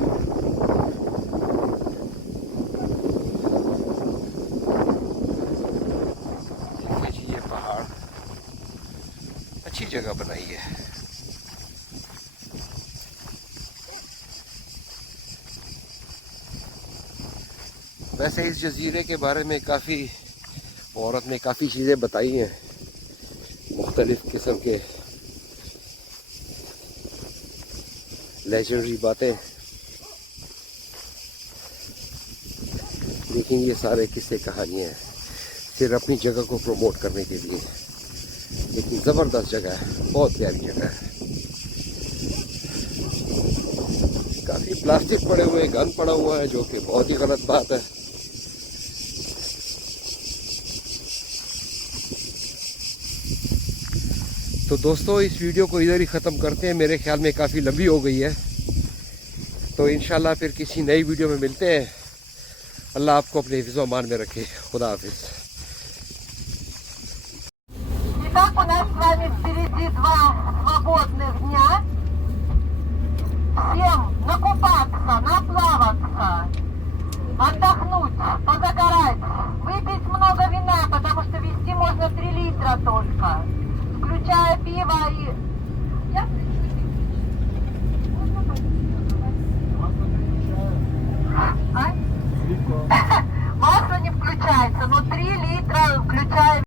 ये पहाड़ अच्छी जगह बनाई है। वैसे इस जजीरे के बारे में काफ़ी औरत ने काफ़ी चीज़ें बताई हैं, मुख्तलिफ किस्म के लेजेंडरी बातें, लेकिन ये सारे किस्से कहानियाँ हैं सिर्फ अपनी जगह को प्रमोट करने के लिए। लेकिन ज़बरदस्त जगह है, बहुत प्यारी जगह है। काफ़ी प्लास्टिक पड़े हुए, गंद पड़ा हुआ है, जो कि बहुत ही गलत बात है। तो दोस्तों, इस वीडियो को इधर ही ख़त्म करते हैं। मेरे ख्याल में काफ़ी लंबी हो गई है। तो इंशाल्लाह फिर किसी नई वीडियो में मिलते हैं। अल्लाह आपको अपने हिफ्ज़ व अमान में रखे। खुदा हाफिज़। Итак, у нас с вами впереди 2 свободных дня. Всем накупаться, наплаваться, отдохнуть, позагорать, выпить много вина, потому что везти можно 3 литра только, включая пиво и... Масло не включается, но 3 литра, включая